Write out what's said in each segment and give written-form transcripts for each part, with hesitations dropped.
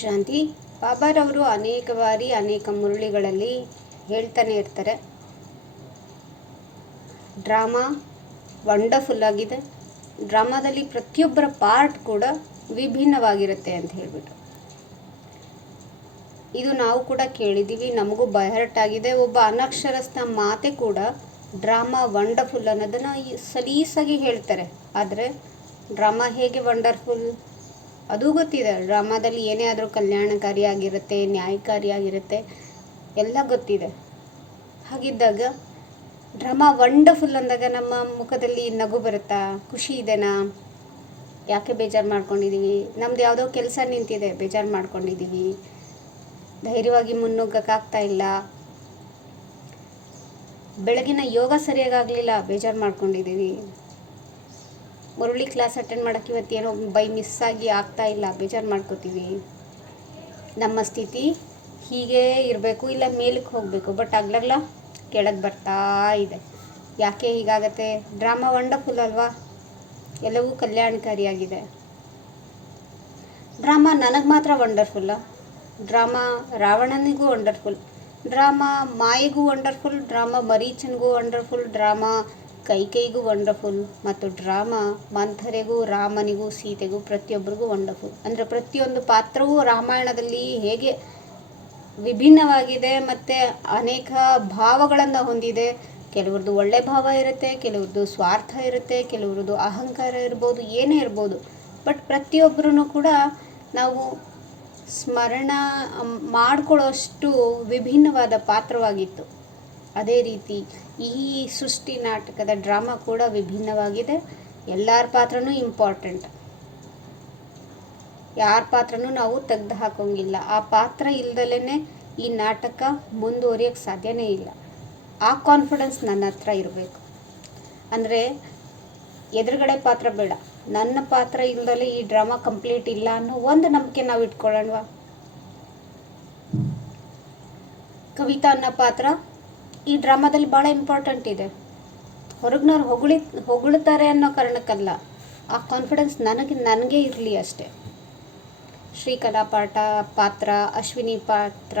ಶಾಂತಿ. ಬಾಬಾರವರು ಅನೇಕ ಬಾರಿ ಅನೇಕ ಮುರಳಿಗಳಲ್ಲಿ ಹೇಳ್ತಾನೆ ಇರ್ತಾರೆ, ಡ್ರಾಮಾ ವಂಡರ್ಫುಲ್ ಆಗಿದೆ, ಡ್ರಾಮಾದಲ್ಲಿ ಪ್ರತಿಯೊಬ್ಬರ ಪಾರ್ಟ್ ಕೂಡ ವಿಭಿನ್ನವಾಗಿರುತ್ತೆ ಅಂತ ಹೇಳಿಬಿಟ್ಟು. ಇದು ನಾವು ಕೂಡ ಕೇಳಿದ್ದೀವಿ, ನಮಗೂ ಬೈಹರ್ಟ್ ಆಗಿದೆ. ಒಬ್ಬ ಅನಕ್ಷರಸ್ಥ ಮಾತೆ ಕೂಡ ಡ್ರಾಮಾ ವಂಡರ್ಫುಲ್ ಅನ್ನೋದನ್ನು ಸಲೀಸಾಗಿ ಹೇಳ್ತಾರೆ. ಆದರೆ ಡ್ರಾಮಾ ಹೇಗೆ ವಂಡರ್ಫುಲ್ ಅದು ಗೊತ್ತಿದೆ. ಡ್ರಾಮಾದಲ್ಲಿ ಏನೇ ಆದರೂ ಕಲ್ಯಾಣಕಾರಿಯಾಗಿರುತ್ತೆ, ನ್ಯಾಯಕಾರಿಯಾಗಿರುತ್ತೆ, ಎಲ್ಲ ಗೊತ್ತಿದೆ. ಹಾಗಿದ್ದಾಗ ಡ್ರಾಮಾ ವಂಡರ್ಫುಲ್ ಅಂದಾಗ ನಮ್ಮ ಮುಖದಲ್ಲಿ ನಗು ಬರುತ್ತಾ? ಖುಷಿ ಇದೆನಾ? ಯಾಕೆ ಬೇಜಾರು ಮಾಡ್ಕೊಂಡಿದ್ದೀವಿ? ನಮ್ದು ಯಾವುದೋ ಕೆಲಸ ನಿಂತಿದೆ, ಬೇಜಾರು ಮಾಡ್ಕೊಂಡಿದ್ದೀವಿ, ಧೈರ್ಯವಾಗಿ ಮುನ್ನುಗ್ಗಕ್ಕಾಗ್ತಾ ಇಲ್ಲ, ಬೆಳಗಿನ ಯೋಗ ಸರಿಯಾಗಲಿಲ್ಲ, ಬೇಜಾರು ಮಾಡ್ಕೊಂಡಿದ್ದೀವಿ, ಮುರಳಿ ಕ್ಲಾಸ್ ಅಟೆಂಡ್ ಮಾಡೋಕ್ಕೆ ಇವತ್ತೇನೋ ಬೈ ಮಿಸ್ಸಾಗಿ ಆಗ್ತಾ ಇಲ್ಲ, ಬೇಜಾರು ಮಾಡ್ಕೋತೀವಿ. ನಮ್ಮ ಸ್ಥಿತಿ ಹೀಗೇ ಇರಬೇಕು, ಇಲ್ಲ ಮೇಲಕ್ಕೆ ಹೋಗಬೇಕು, ಬಟ್ ಆಗ್ಲಗ್ಲ ಕೆಳಗೆ ಬರ್ತಾ ಇದೆ. ಯಾಕೆ ಹೀಗಾಗತ್ತೆ? ಡ್ರಾಮಾ ವಂಡರ್ಫುಲ್ ಅಲ್ವಾ? ಎಲ್ಲವೂ ಕಲ್ಯಾಣಕಾರಿಯಾಗಿದೆ. ಡ್ರಾಮಾ ನನಗೆ ಮಾತ್ರ ವಂಡರ್ಫುಲ್ಲ? ಡ್ರಾಮಾ ರಾವಣನಿಗೂ ವಂಡರ್ಫುಲ್, ಡ್ರಾಮಾ ಮಾಯೆಗೂ ವಂಡರ್ಫುಲ್, ಡ್ರಾಮಾ ಮರೀಚನಿಗೂ ವಂಡರ್ಫುಲ್, ಡ್ರಾಮಾ ಕೈಕೈಗೂ ವಂಡರ್ಫುಲ್, ಮತ್ತು ಡ್ರಾಮಾ ಮಂಥರೆಗೂ ರಾಮನಿಗೂ ಸೀತೆಗೂ ಪ್ರತಿಯೊಬ್ಬರಿಗೂ ವಂಡರ್ಫುಲ್. ಅಂದರೆ ಪ್ರತಿಯೊಂದು ಪಾತ್ರವೂ ರಾಮಾಯಣದಲ್ಲಿ ಹೇಗೆ ವಿಭಿನ್ನವಾಗಿದೆ ಮತ್ತು ಅನೇಕ ಭಾವಗಳನ್ನು ಹೊಂದಿದೆ. ಕೆಲವ್ರದ್ದು ಒಳ್ಳೆ ಭಾವ ಇರುತ್ತೆ, ಕೆಲವ್ರದ್ದು ಸ್ವಾರ್ಥ ಇರುತ್ತೆ, ಕೆಲವ್ರದ್ದು ಅಹಂಕಾರ ಇರ್ಬೋದು, ಏನೇ ಇರ್ಬೋದು. ಬಟ್ ಪ್ರತಿಯೊಬ್ಬರೂ ಕೂಡ ನಾವು ಸ್ಮರಣ ಮಾಡಿಕೊಳ್ಳೋಷ್ಟು ವಿಭಿನ್ನವಾದ ಪಾತ್ರವಾಗಿತ್ತು. ಅದೇ ರೀತಿ ಈ ಸೃಷ್ಟಿ ನಾಟಕದ ಡ್ರಾಮಾ ಕೂಡ ವಿಭಿನ್ನವಾಗಿದೆ. ಎಲ್ಲರ ಪಾತ್ರನೂ ಇಂಪಾರ್ಟೆಂಟ್, ಯಾರ ಪಾತ್ರನೂ ನಾವು ತೆಗೆದು ಹಾಕೋಂಗಿಲ್ಲ. ಆ ಪಾತ್ರ ಇಲ್ದಲೇ ಈ ನಾಟಕ ಮುಂದುವರಿಯೋಕ್ಕೆ ಸಾಧ್ಯನೇ ಇಲ್ಲ. ಆ ಕಾನ್ಫಿಡೆನ್ಸ್ ನನ್ನ ಹತ್ರ ಇರಬೇಕು. ಅಂದರೆ ಎದುರುಗಡೆ ಪಾತ್ರ ಬೇಡ, ನನ್ನ ಪಾತ್ರ ಇಲ್ದಲೇ ಈ ಡ್ರಾಮಾ ಕಂಪ್ಲೀಟ್ ಇಲ್ಲ ಅನ್ನೋ ಒಂದು ನಂಬಿಕೆ ನಾವು ಇಟ್ಕೊಳ್ಳೋಣವಾ? ಕವಿತಾ ಅನ್ನೋ ಪಾತ್ರ ಈ ಡ್ರಾಮಾದಲ್ಲಿ ಭಾಳ ಇಂಪಾರ್ಟೆಂಟ್ ಇದೆ. ಹೊರಗಿನವ್ರು ಹೊಗಳ್ತಾರೆ ಅನ್ನೋ ಕಾರಣಕ್ಕಲ್ಲ, ಆ ಕಾನ್ಫಿಡೆನ್ಸ್ ನನಗೆ ಇರಲಿ ಅಷ್ಟೇ. ಶ್ರೀಕಲಾ ಪಾತ್ರ, ಅಶ್ವಿನಿ ಪಾತ್ರ,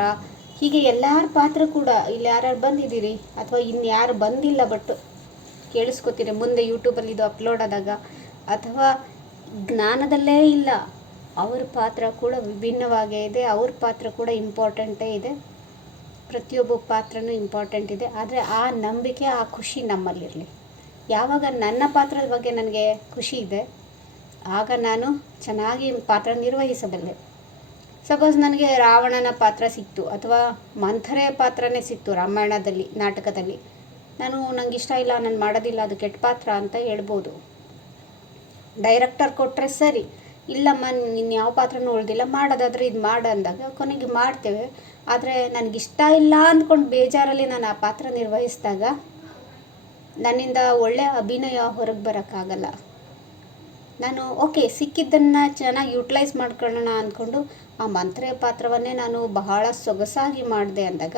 ಹೀಗೆ ಎಲ್ಲರ ಪಾತ್ರ ಕೂಡ ಇಲ್ಲಿ ಯಾರ್ಯಾರು ಬಂದಿದ್ದೀರಿ ಅಥವಾ ಇನ್ಯಾರು ಬಂದಿಲ್ಲ ಬಟ್ ಕೇಳಿಸ್ಕೊತೀರಿ ಮುಂದೆ ಯೂಟ್ಯೂಬಲ್ಲಿ ಇದು ಅಪ್ಲೋಡ್ ಆದಾಗ, ಅಥವಾ ಜ್ಞಾನದಲ್ಲೇ ಇಲ್ಲ, ಅವ್ರ ಪಾತ್ರ ಕೂಡ ವಿಭಿನ್ನವಾಗೇ ಇದೆ, ಅವ್ರ ಪಾತ್ರ ಕೂಡ ಇಂಪಾರ್ಟೆಂಟೇ ಇದೆ. ಪ್ರತಿಯೊಬ್ಬ ಪಾತ್ರನೂ ಇಂಪಾರ್ಟೆಂಟ್ ಇದೆ. ಆದರೆ ಆ ನಂಬಿಕೆ, ಆ ಖುಷಿ ನಮ್ಮಲ್ಲಿರಲಿ. ಯಾವಾಗ ನನ್ನ ಪಾತ್ರದ ಬಗ್ಗೆ ನನಗೆ ಖುಷಿ ಇದೆ, ಆಗ ನಾನು ಚೆನ್ನಾಗಿ ಪಾತ್ರ ನಿರ್ವಹಿಸಬಲ್ಲೆ. ಸಪೋಸ್ ನನಗೆ ರಾವಣನ ಪಾತ್ರ ಸಿಕ್ತು ಅಥವಾ ಮಂಥರೆಯ ಪಾತ್ರನೇ ಸಿಕ್ತು ರಾಮಾಯಣದಲ್ಲಿ, ನಾಟಕದಲ್ಲಿ, ನಂಗೆ ಇಷ್ಟ ಇಲ್ಲ, ನಾನು ಮಾಡೋದಿಲ್ಲ, ಅದು ಕೆಟ್ಟ ಪಾತ್ರ ಅಂತ ಹೇಳ್ಬೋದು. ಡೈರೆಕ್ಟರ್ ಕೊಟ್ಟರೆ ಸರಿ, ಇಲ್ಲಮ್ಮ ನೀನು ಯಾವ ಪಾತ್ರನೂ ಉಳ್ದಿಲ್ಲ, ಮಾಡೋದಾದರೆ ಇದು ಮಾಡು ಅಂದಾಗ ಕೊನೆಗೆ ಮಾಡ್ತೇವೆ. ಆದರೆ ನನಗಿಷ್ಟ ಇಲ್ಲ ಅಂದ್ಕೊಂಡು ಬೇಜಾರಲ್ಲಿ ನಾನು ಆ ಪಾತ್ರ ನಿರ್ವಹಿಸಿದಾಗ ನನ್ನಿಂದ ಒಳ್ಳೆಯ ಅಭಿನಯ ಹೊರಗೆ ಬರೋಕ್ಕಾಗಲ್ಲ. ನಾನು ಓಕೆ ಸಿಕ್ಕಿದ್ದನ್ನು ಚೆನ್ನಾಗಿ ಯುಟಿಲೈಸ್ ಮಾಡ್ಕೊಳ್ಳೋಣ ಅಂದ್ಕೊಂಡು ಆ ಮಂತ್ರೆಯ ಪಾತ್ರವನ್ನೇ ನಾನು ಬಹಳ ಸೊಗಸಾಗಿ ಮಾಡಿದೆ ಅಂದಾಗ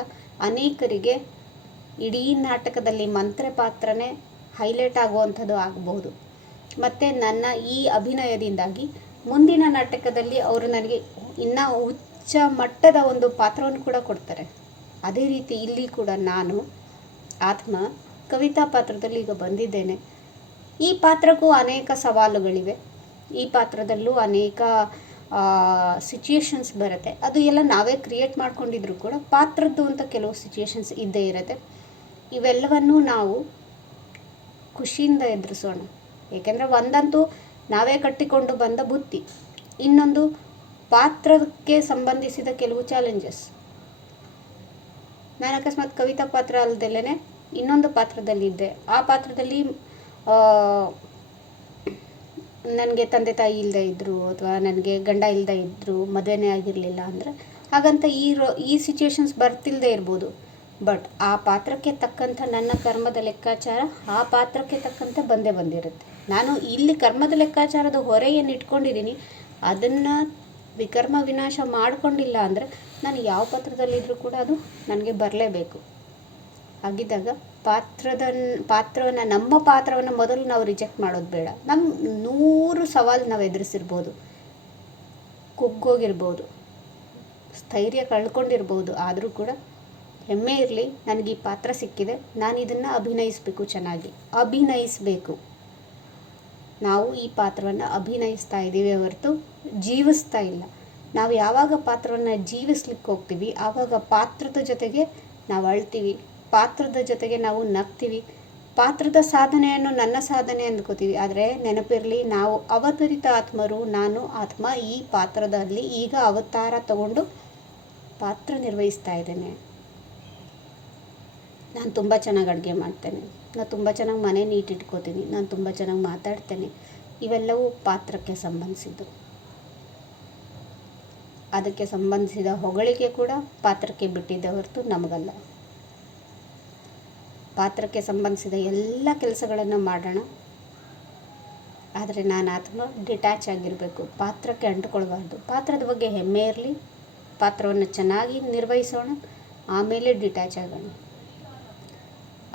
ಅನೇಕರಿಗೆ ಇಡೀ ನಾಟಕದಲ್ಲಿ ಮಂತ್ರೆ ಪಾತ್ರನೇ ಹೈಲೈಟ್ ಆಗುವಂಥದ್ದು ಆಗಬಹುದು. ಮತ್ತು ನನ್ನ ಈ ಅಭಿನಯದಿಂದಾಗಿ ಮುಂದಿನ ನಾಟಕದಲ್ಲಿ ಅವರು ನನಗೆ ಇನ್ನೂ ಉಚ್ಚ ಮಟ್ಟದ ಒಂದು ಪಾತ್ರವನ್ನು ಕೂಡ ಕೊಡ್ತಾರೆ. ಅದೇ ರೀತಿ ಇಲ್ಲಿ ಕೂಡ ನಾನು ಆತ್ಮ ಕವಿತಾ ಪಾತ್ರದಲ್ಲಿ ಈಗ ಬಂದಿದ್ದೇನೆ. ಈ ಪಾತ್ರಕ್ಕೂ ಅನೇಕ ಸವಾಲುಗಳಿವೆ, ಈ ಪಾತ್ರದಲ್ಲೂ ಅನೇಕ ಸಿಚುಯೇಷನ್ಸ್ ಬರುತ್ತೆ. ಅದು ಎಲ್ಲ ನಾವೇ ಕ್ರಿಯೇಟ್ ಮಾಡ್ಕೊಂಡಿದ್ರು ಕೂಡ ಪಾತ್ರದ್ದು ಅಂತ ಕೆಲವು ಸಿಚುಯೇಷನ್ಸ್ ಇದ್ದೇ ಇರುತ್ತೆ. ಇವೆಲ್ಲವನ್ನೂ ನಾವು ಖುಷಿಯಿಂದ ಎದುರಿಸೋಣ. ಏಕೆಂದರೆ ಒಂದಂತೂ ನಾವೇ ಕಟ್ಟಿಕೊಂಡು ಬಂದ ಬುತ್ತಿ, ಇನ್ನೊಂದು ಪಾತ್ರಕ್ಕೆ ಸಂಬಂಧಿಸಿದ ಕೆಲವು ಚಾಲೆಂಜಸ್. ನಾನು ಅಕಸ್ಮಾತ್ ಕವಿತಾ ಪಾತ್ರ ಅಲ್ಲದಲ್ಲೇ ಇನ್ನೊಂದು ಪಾತ್ರದಲ್ಲಿದ್ದೆ. ಆ ಪಾತ್ರದಲ್ಲಿ ನನಗೆ ತಂದೆ ತಾಯಿ ಇಲ್ಲದೆ ಇದ್ದರು ಅಥವಾ ನನಗೆ ಗಂಡ ಇಲ್ಲದೆ ಇದ್ದರು, ಮದುವೆನೇ ಆಗಿರಲಿಲ್ಲ ಅಂದರೆ ಹಾಗಂತ ಈ ಸಿಚುಯೇಷನ್ಸ್ ಬರ್ತಿಲ್ಲದೆ ಇರ್ಬೋದು. ಬಟ್ ಆ ಪಾತ್ರಕ್ಕೆ ತಕ್ಕಂಥ ನನ್ನ ಕರ್ಮದ ಲೆಕ್ಕಾಚಾರ ಆ ಪಾತ್ರಕ್ಕೆ ತಕ್ಕಂತೆ ಬಂದಿರುತ್ತೆ. ನಾನು ಇಲ್ಲಿ ಕರ್ಮದ ಲೆಕ್ಕಾಚಾರದ ಹೊರೆ ಏನು ಇಟ್ಕೊಂಡಿದ್ದೀನಿ ಅದನ್ನು ವಿಕರ್ಮ ವಿನಾಶ ಮಾಡಿಕೊಂಡಿಲ್ಲ ಅಂದರೆ ನಾನು ಯಾವ ಪಾತ್ರದಲ್ಲಿದ್ದರೂ ಕೂಡ ಅದು ನನಗೆ ಬರಲೇಬೇಕು. ಹಾಗಿದ್ದಾಗ ನಮ್ಮ ಪಾತ್ರವನ್ನು ಮೊದಲು ನಾವು ರಿಜೆಕ್ಟ್ ಮಾಡೋದು ಬೇಡ. ನಮ್ಮ 100 ಸವಾಲು ನಾವು ಎದುರಿಸಿರ್ಬೋದು, ಕುಗ್ಗೋಗಿರ್ಬೋದು, ಸ್ಥೈರ್ಯ ಕಳ್ಕೊಂಡಿರ್ಬೋದು, ಆದರೂ ಕೂಡ ಹೆಮ್ಮೆ ಇರಲಿ, ನನಗೆ ಈ ಪಾತ್ರ ಸಿಕ್ಕಿದೆ, ನಾನು ಇದನ್ನು ಅಭಿನಯಿಸಬೇಕು, ಚೆನ್ನಾಗಿ ಅಭಿನಯಿಸಬೇಕು. ನಾವು ಈ ಪಾತ್ರವನ್ನು ಅಭಿನಯಿಸ್ತಾ ಇದ್ದೀವಿ ಹೊರತು ಜೀವಿಸ್ತಾ ಇಲ್ಲ. ನಾವು ಯಾವಾಗ ಪಾತ್ರವನ್ನು ಜೀವಿಸ್ಲಿಕ್ಕೆ ಹೋಗ್ತೀವಿ ಆವಾಗ ಪಾತ್ರದ ಜೊತೆಗೆ ನಾವು ಅಳ್ತೀವಿ, ಪಾತ್ರದ ಜೊತೆಗೆ ನಾವು ನಗ್ತೀವಿ, ಪಾತ್ರದ ಸಾಧನೆಯನ್ನು ನನ್ನ ಸಾಧನೆ ಅಂದ್ಕೋತೀವಿ. ಆದರೆ ನೆನಪಿರಲಿ, ನಾವು ಅವತರಿತ ಆತ್ಮರು. ನಾನು ಆತ್ಮ ಈ ಪಾತ್ರದಲ್ಲಿ ಈಗ ಅವತಾರ ತಗೊಂಡು ಪಾತ್ರ ನಿರ್ವಹಿಸ್ತಾ ಇದ್ದೇನೆ. ನಾನು ತುಂಬ ಚೆನ್ನಾಗಿ ಅಡುಗೆ ಮಾಡ್ತೇನೆ, ನಾನು ತುಂಬ ಚೆನ್ನಾಗಿ ಮನೆ ನೀಟ್ ಇಟ್ಕೋತೀನಿ, ನಾನು ತುಂಬ ಚೆನ್ನಾಗಿ ಮಾತಾಡ್ತೇನೆ. ಇವೆಲ್ಲವೂ ಪಾತ್ರಕ್ಕೆ ಸಂಬಂಧಿಸಿದ್ದು. ಅದಕ್ಕೆ ಸಂಬಂಧಿಸಿದ ಹೊಗಳಿಕೆ ಕೂಡ ಪಾತ್ರಕ್ಕೆ ಬಿಟ್ಟಿದ್ದೆ ಹೊರತು ನಮಗಲ್ಲ. ಪಾತ್ರಕ್ಕೆ ಸಂಬಂಧಿಸಿದ ಎಲ್ಲ ಕೆಲಸಗಳನ್ನು ಮಾಡೋಣ, ಆದರೆ ನಾನು ಆತ್ಮ ಡಿಟ್ಯಾಚ್ ಆಗಿರಬೇಕು, ಪಾತ್ರಕ್ಕೆ ಅಂಟುಕೊಳ್ಬಾರ್ದು. ಪಾತ್ರದ ಬಗ್ಗೆ ಹೆಮ್ಮೆ ಇರಲಿ, ಪಾತ್ರವನ್ನು ಚೆನ್ನಾಗಿ ನಿರ್ವಹಿಸೋಣ, ಆಮೇಲೆ ಡಿಟ್ಯಾಚ್ ಆಗೋಣ.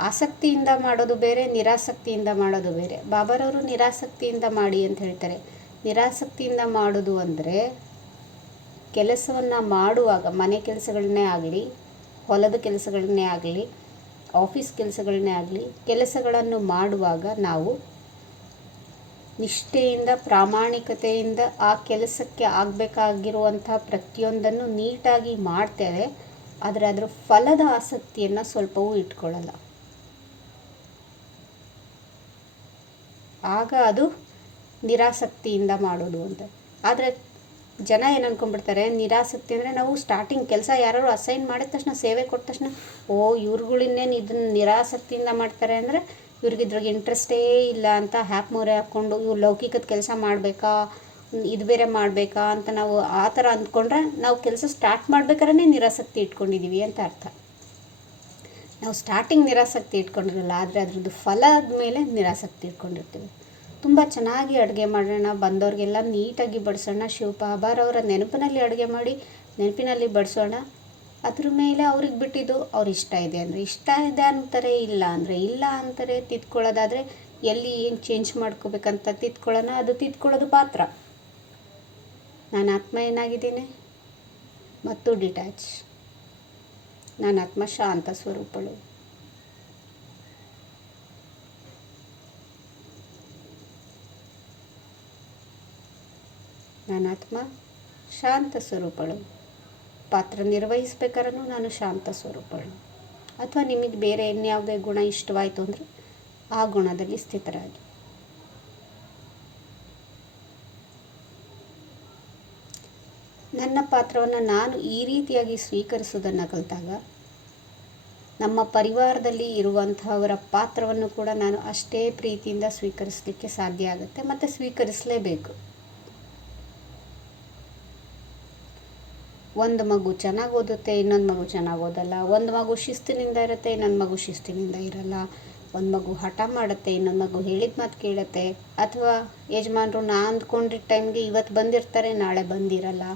ಆಸಕ್ತಿಯಿಂದ ಮಾಡೋದು ಬೇರೆ, ನಿರಾಸಕ್ತಿಯಿಂದ ಮಾಡೋದು ಬೇರೆ. ಬಾಬಾರವರು ನಿರಾಸಕ್ತಿಯಿಂದ ಮಾಡಿ ಅಂತ ಹೇಳ್ತಾರೆ. ನಿರಾಸಕ್ತಿಯಿಂದ ಮಾಡೋದು ಅಂದರೆ ಕೆಲಸವನ್ನು ಮಾಡುವಾಗ, ಮನೆ ಕೆಲಸಗಳನ್ನೇ ಆಗಲಿ, ಹೊಲದ ಕೆಲಸಗಳನ್ನೇ ಆಗಲಿ, ಆಫೀಸ್ ಕೆಲಸಗಳನ್ನೇ ಆಗಲಿ, ಕೆಲಸಗಳನ್ನು ಮಾಡುವಾಗ ನಾವು ನಿಷ್ಠೆಯಿಂದ, ಪ್ರಾಮಾಣಿಕತೆಯಿಂದ ಆ ಕೆಲಸಕ್ಕೆ ಆಗಬೇಕಾಗಿರುವಂಥ ಪ್ರತಿಯೊಂದನ್ನು ನೀಟಾಗಿ ಮಾಡ್ತೇವೆ. ಆದರೆ ಅದರ ಫಲದ ಆಸಕ್ತಿಯನ್ನು ಸ್ವಲ್ಪವೂ ಇಟ್ಕೊಳ್ಳಲ್ಲ. ಆಗ ಅದು ನಿರಾಸಕ್ತಿಯಿಂದ ಮಾಡೋದು ಅಂತ. ಆದರೆ ಜನ ಏನು ಅಂದ್ಕೊಂಡ್ಬಿಡ್ತಾರೆ, ನಿರಾಸಕ್ತಿ ಅಂದರೆ ನಾವು ಸ್ಟಾರ್ಟಿಂಗ್ ಕೆಲಸ ಯಾರು ಅಸೈನ್ ಮಾಡಿದ ತಕ್ಷಣ, ಸೇವೆ ಕೊಟ್ಟ ತಕ್ಷಣ, ಇವ್ರುಗಳಿನ್ನೇನು ಇದನ್ನು ನಿರಾಸಕ್ತಿಯಿಂದ ಮಾಡ್ತಾರೆ ಅಂದರೆ ಇವ್ರಿಗೆ ಇದ್ರಾಗ ಇಂಟ್ರೆಸ್ಟೇ ಇಲ್ಲ ಅಂತ ಹ್ಯಾಪ್ ಮೋರೆ ಹಾಕ್ಕೊಂಡು ಇವ್ರು ಲೌಕಿಕದ ಕೆಲಸ ಮಾಡಬೇಕಾ, ಇದು ಬೇರೆ ಮಾಡಬೇಕಾ ಅಂತ ನಾವು ಆ ಥರ ಅಂದ್ಕೊಂಡ್ರೆ ನಾವು ಕೆಲಸ ಸ್ಟಾರ್ಟ್ ಮಾಡ್ಬೇಕಾದ್ರೆ ನಿರಾಸಕ್ತಿ ಇಟ್ಕೊಂಡಿದ್ದೀವಿ ಅಂತ ಅರ್ಥ. ನಾವು ಸ್ಟಾರ್ಟಿಂಗ್ ನಿರಾಸಕ್ತಿ ಇಟ್ಕೊಂಡಿರಲ್ಲ, ಆದರೆ ಅದ್ರದ್ದು ಫಲದ ಮೇಲೆ ನಿರಾಸಕ್ತಿ ಇಟ್ಕೊಂಡಿರ್ತೀವಿ. ತುಂಬ ಚೆನ್ನಾಗಿ ಅಡುಗೆ ಮಾಡೋಣ, ಬಂದವ್ರಿಗೆಲ್ಲ ನೀಟಾಗಿ ಬಡಿಸೋಣ, ಶಿವಪಾಬಾರವರ ನೆನಪಿನಲ್ಲಿ ಅಡುಗೆ ಮಾಡಿ ನೆನಪಿನಲ್ಲಿ ಬಡಿಸೋಣ. ಅದ್ರ ಮೇಲೆ ಅವ್ರಿಗೆ ಬಿಟ್ಟಿದ್ದು, ಅವ್ರು ಇಷ್ಟ ಇದೆ ಅಂದರೆ ಇಷ್ಟ ಇದೆ ಅಂತಾರೆ, ಇಲ್ಲ ಅಂದರೆ ಇಲ್ಲ ಅಂತಾರೆ. ತಿದ್ಕೊಳ್ಳೋದಾದರೆ ಎಲ್ಲಿ ಏನು ಚೇಂಜ್ ಮಾಡ್ಕೋಬೇಕಂತ ತಿದ್ಕೊಳ್ಳೋಣ, ಅದು ತಿದ್ಕೊಳ್ಳೋದು ಪಾತ್ರ. ನಾನು ಆತ್ಮ ಏನಾಗಿದ್ದೀನಿ ಮತ್ತು ಡಿಟ್ಯಾಚ್. ನಾನು ಆತ್ಮ ಶಾಂತ ಸ್ವರೂಪಳು. ನಾನು ಆತ್ಮ ಶಾಂತ ಸ್ವರೂಪಳು. ಪಾತ್ರ ನಿರ್ವಹಿಸ್ಬೇಕಾದ್ರೂ ನಾನು ಶಾಂತ ಸ್ವರೂಪಳು. ಅಥವಾ ನಿಮಗೆ ಬೇರೆ ಇನ್ಯಾವುದೇ ಗುಣ ಇಷ್ಟವಾಯಿತು ಅಂದರೆ ಆ ಗುಣದಲ್ಲಿ ಸ್ಥಿತರಾಗಿ. ನನ್ನ ಪಾತ್ರವನ್ನು ನಾನು ಈ ರೀತಿಯಾಗಿ ಸ್ವೀಕರಿಸೋದನ್ನು ಕಲಿತಾಗ ನಮ್ಮ ಪರಿವಾರದಲ್ಲಿ ಇರುವಂಥವರ ಪಾತ್ರವನ್ನು ಕೂಡ ನಾನು ಅಷ್ಟೇ ಪ್ರೀತಿಯಿಂದ ಸ್ವೀಕರಿಸಲಿಕ್ಕೆ ಸಾಧ್ಯ ಆಗುತ್ತೆ, ಮತ್ತು ಸ್ವೀಕರಿಸಲೇಬೇಕು. ಒಂದು ಮಗು ಚೆನ್ನಾಗಿ ಓದುತ್ತೆ, ಇನ್ನೊಂದು ಮಗು ಚೆನ್ನಾಗಿ ಓದಲ್ಲ. ಒಂದು ಮಗು ಶಿಸ್ತಿನಿಂದ ಇರುತ್ತೆ, ಇನ್ನೊಂದು ಮಗು ಶಿಸ್ತಿನಿಂದ ಇರಲ್ಲ. ಒಂದು ಮಗು ಹಠ ಮಾಡುತ್ತೆ, ಇನ್ನೊಂದು ಮಗು ಹೇಳಿದ ಮಾತು ಕೇಳುತ್ತೆ. ಅಥವಾ ಯಜಮಾನರು ನಾ ಅಂದ್ಕೊಂಡಿದ್ದ ಟೈಮ್ಗೆ ಇವತ್ತು ಬಂದಿರ್ತಾರೆ, ನಾಳೆ ಬಂದಿರಲ್ಲ.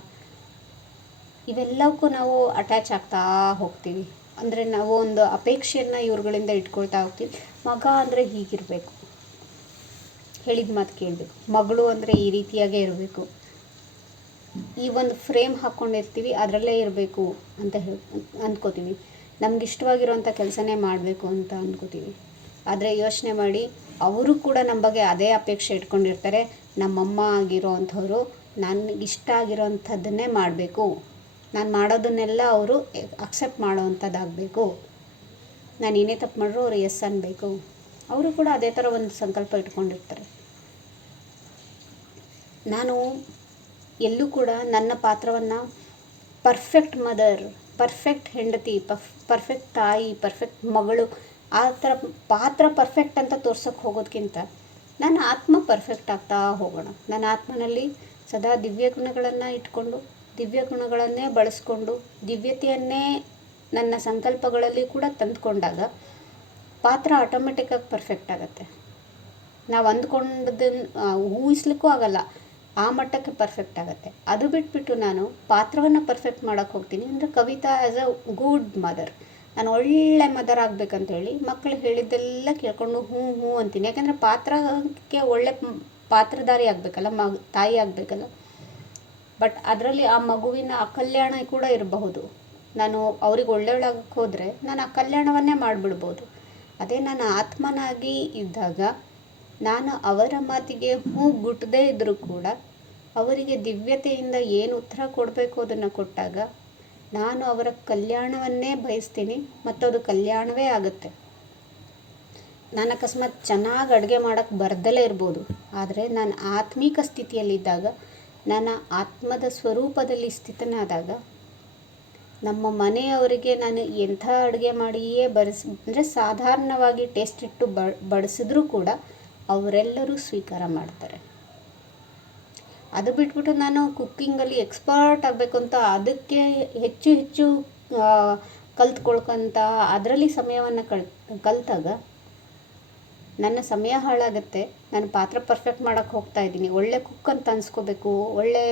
ಇವೆಲ್ಲವಕ್ಕೂ ನಾವು ಅಟ್ಯಾಚ್ ಆಗ್ತಾ ಹೋಗ್ತೀವಿ. ಅಂದರೆ ನಾವು ಒಂದು ಅಪೇಕ್ಷೆಯನ್ನು ಇವ್ರುಗಳಿಂದ ಇಟ್ಕೊಳ್ತಾ ಹೋಗ್ತೀವಿ. ಮಗ ಅಂದರೆ ಹೀಗಿರಬೇಕು, ಹೇಳಿದ ಮಾತು ಕೇಳಬೇಕು, ಮಗಳು ಅಂದರೆ ಈ ರೀತಿಯಾಗೇ ಇರಬೇಕು, ಈ ಒಂದು ಫ್ರೇಮ್ ಹಾಕ್ಕೊಂಡಿರ್ತೀವಿ, ಅದರಲ್ಲೇ ಇರಬೇಕು ಅಂತ ಅಂದ್ಕೋತೀವಿ. ನಮ್ಗೆ ಇಷ್ಟವಾಗಿರೋಂಥ ಕೆಲಸನೇ ಮಾಡಬೇಕು ಅಂತ ಅಂದ್ಕೋತೀವಿ. ಆದರೆ ಯೋಚನೆ ಮಾಡಿ, ಅವರು ಕೂಡ ನಮ್ಮ ಬಗ್ಗೆ ಅದೇ ಅಪೇಕ್ಷೆ ಇಟ್ಕೊಂಡಿರ್ತಾರೆ. ನಮ್ಮಮ್ಮ ಆಗಿರೋ ಅಂಥವ್ರು ನನಗೆ ಇಷ್ಟ ಆಗಿರೋವಂಥದ್ದನ್ನೇ ಮಾಡಬೇಕು, ನಾನು ಮಾಡೋದನ್ನೆಲ್ಲ ಅವರು ಅಕ್ಸೆಪ್ಟ್ ಮಾಡೋವಂಥದ್ದಾಗಬೇಕು, ನಾನು ಏನೇ ತಪ್ಪು ಮಾಡಿದ್ರು ಅವರು ಎಸ್ ಅನ್ನಬೇಕು. ಅವರು ಕೂಡ ಅದೇ ಥರ ಒಂದು ಸಂಕಲ್ಪ ಇಟ್ಕೊಂಡಿರ್ತಾರೆ. ನಾನು ಎಲ್ಲೂ ಕೂಡ ನನ್ನ ಪಾತ್ರವನ್ನು ಪರ್ಫೆಕ್ಟ್ ಮದರ್, ಪರ್ಫೆಕ್ಟ್ ಹೆಂಡತಿ, ಪರ್ಫೆಕ್ಟ್ ತಾಯಿ, ಪರ್ಫೆಕ್ಟ್ ಮಗಳು ಆ ಥರ ಪಾತ್ರ ಪರ್ಫೆಕ್ಟ್ ಅಂತ ತೋರ್ಸೋಕ್ಕೆ ಹೋಗೋದಕ್ಕಿಂತ ನನ್ನ ಆತ್ಮ ಪರ್ಫೆಕ್ಟ್ ಆಗ್ತಾ ಹೋಗೋಣ. ನನ್ನ ಆತ್ಮನಲ್ಲಿ ಸದಾ ದಿವ್ಯ ಗುಣಗಳನ್ನು ಇಟ್ಕೊಂಡು, ದಿವ್ಯ ಗುಣಗಳನ್ನೇ ಬಳಸ್ಕೊಂಡು, ದಿವ್ಯತೆಯನ್ನೇ ನನ್ನ ಸಂಕಲ್ಪಗಳಲ್ಲಿ ಕೂಡ ತಂದುಕೊಂಡಾಗ ಪಾತ್ರ ಆಟೋಮೆಟಿಕ್ಕಾಗಿ ಪರ್ಫೆಕ್ಟ್ ಆಗುತ್ತೆ. ನಾವು ಅಂದ್ಕೊಂಡದನ್ನು ಊಹಿಸ್ಲಿಕ್ಕೂ ಆಗಲ್ಲ, ಆ ಮಟ್ಟಕ್ಕೆ ಪರ್ಫೆಕ್ಟ್ ಆಗುತ್ತೆ. ಅದು ಬಿಟ್ಬಿಟ್ಟು ನಾನು ಪಾತ್ರವನ್ನು ಪರ್ಫೆಕ್ಟ್ ಮಾಡೋಕ್ಕೆ ಹೋಗ್ತೀನಿ ಅಂದರೆ Kavita as a good mother, ನಾನು ಒಳ್ಳೆ ಮದರ್ ಆಗಬೇಕಂತ ಹೇಳಿ ಮಕ್ಕಳು ಹೇಳಿದ್ದೆಲ್ಲ ಕೇಳ್ಕೊಂಡು ಹ್ಞೂ ಹ್ಞೂ ಅಂತೀನಿ. ಯಾಕೆಂದರೆ ಪಾತ್ರಕ್ಕೆ ಒಳ್ಳೆ ಪಾತ್ರಧಾರಿ ಆಗಬೇಕಲ್ಲ, ತಾಯಿ ಆಗಬೇಕಲ್ಲ. ಬಟ್ ಅದರಲ್ಲಿ ಆ ಮಗುವಿನ ಅಕಲ್ಯಾಣ ಕೂಡ ಇರಬಹುದು. ನಾನು ಅವ್ರಿಗೆ ಒಳ್ಳೆಯವಳಾಗಕ್ಕೆ ಹೋದರೆ ನಾನು ಆ ಕಲ್ಯಾಣವನ್ನೇ ಮಾಡಿಬಿಡ್ಬೋದು. ಅದೇ ನಾನು ಆತ್ಮನಾಗಿ ಇದ್ದಾಗ ನಾನು ಅವರ ಮಾತಿಗೆ ಹೂ ಗುಟ್ಟದೇ ಇದ್ದರೂ ಕೂಡ ಅವರಿಗೆ ದಿವ್ಯತೆಯಿಂದ ಏನು ಉತ್ತರ ಕೊಡಬೇಕು ಅದನ್ನು ಕೊಟ್ಟಾಗ ನಾನು ಅವರ ಕಲ್ಯಾಣವನ್ನೇ ಬಯಸ್ತೀನಿ ಮತ್ತು ಅದು ಕಲ್ಯಾಣವೇ ಆಗುತ್ತೆ. ನಾನು ಅಕಸ್ಮಾತ್ ಚೆನ್ನಾಗಿ ಅಡುಗೆ ಮಾಡೋಕ್ಕೆ ಬರ್ದಲೇ ಇರ್ಬೋದು, ಆದರೆ ನಾನು ಆತ್ಮಿಕ ಸ್ಥಿತಿಯಲ್ಲಿದ್ದಾಗ, ನನ್ನ ಆತ್ಮದ ಸ್ವರೂಪದಲ್ಲಿ ಸ್ಥಿತನಾದಾಗ ನಮ್ಮ ಮನೆಯವರಿಗೆ ನಾನು ಎಂಥ ಅಡುಗೆ ಮಾಡಿಯೇ ಅಂದರೆ ಸಾಧಾರಣವಾಗಿ ಟೇಸ್ಟ್ ಇಟ್ಟು ಬಡಿಸಿದ್ರೂ ಕೂಡ ಅವರೆಲ್ಲರೂ ಸ್ವೀಕಾರ ಮಾಡ್ತಾರೆ. ಅದು ಬಿಟ್ಬಿಟ್ಟು ನಾನು ಕುಕ್ಕಿಂಗಲ್ಲಿ ಎಕ್ಸ್ಪರ್ಟ್ ಆಗಬೇಕು ಅಂತ ಅದಕ್ಕೆ ಹೆಚ್ಚು ಹೆಚ್ಚು ಕಲ್ತ್ಕೊಳ್ಕೊಂತ ಅದರಲ್ಲಿ ಸಮಯವನ್ನು ಕಲಿತಾಗ ನನ್ನ ಸಮಯ ಹಾಳಾಗುತ್ತೆ. ನಾನು ಪಾತ್ರ ಪರ್ಫೆಕ್ಟ್ ಮಾಡೋಕ್ಕೆ ಹೋಗ್ತಾ ಇದ್ದೀನಿ, ಒಳ್ಳೆ ಕುಕ್ ಅಂತ ಅನ್ಸ್ಕೋಬೇಕು, ಒಳ್ಳೆ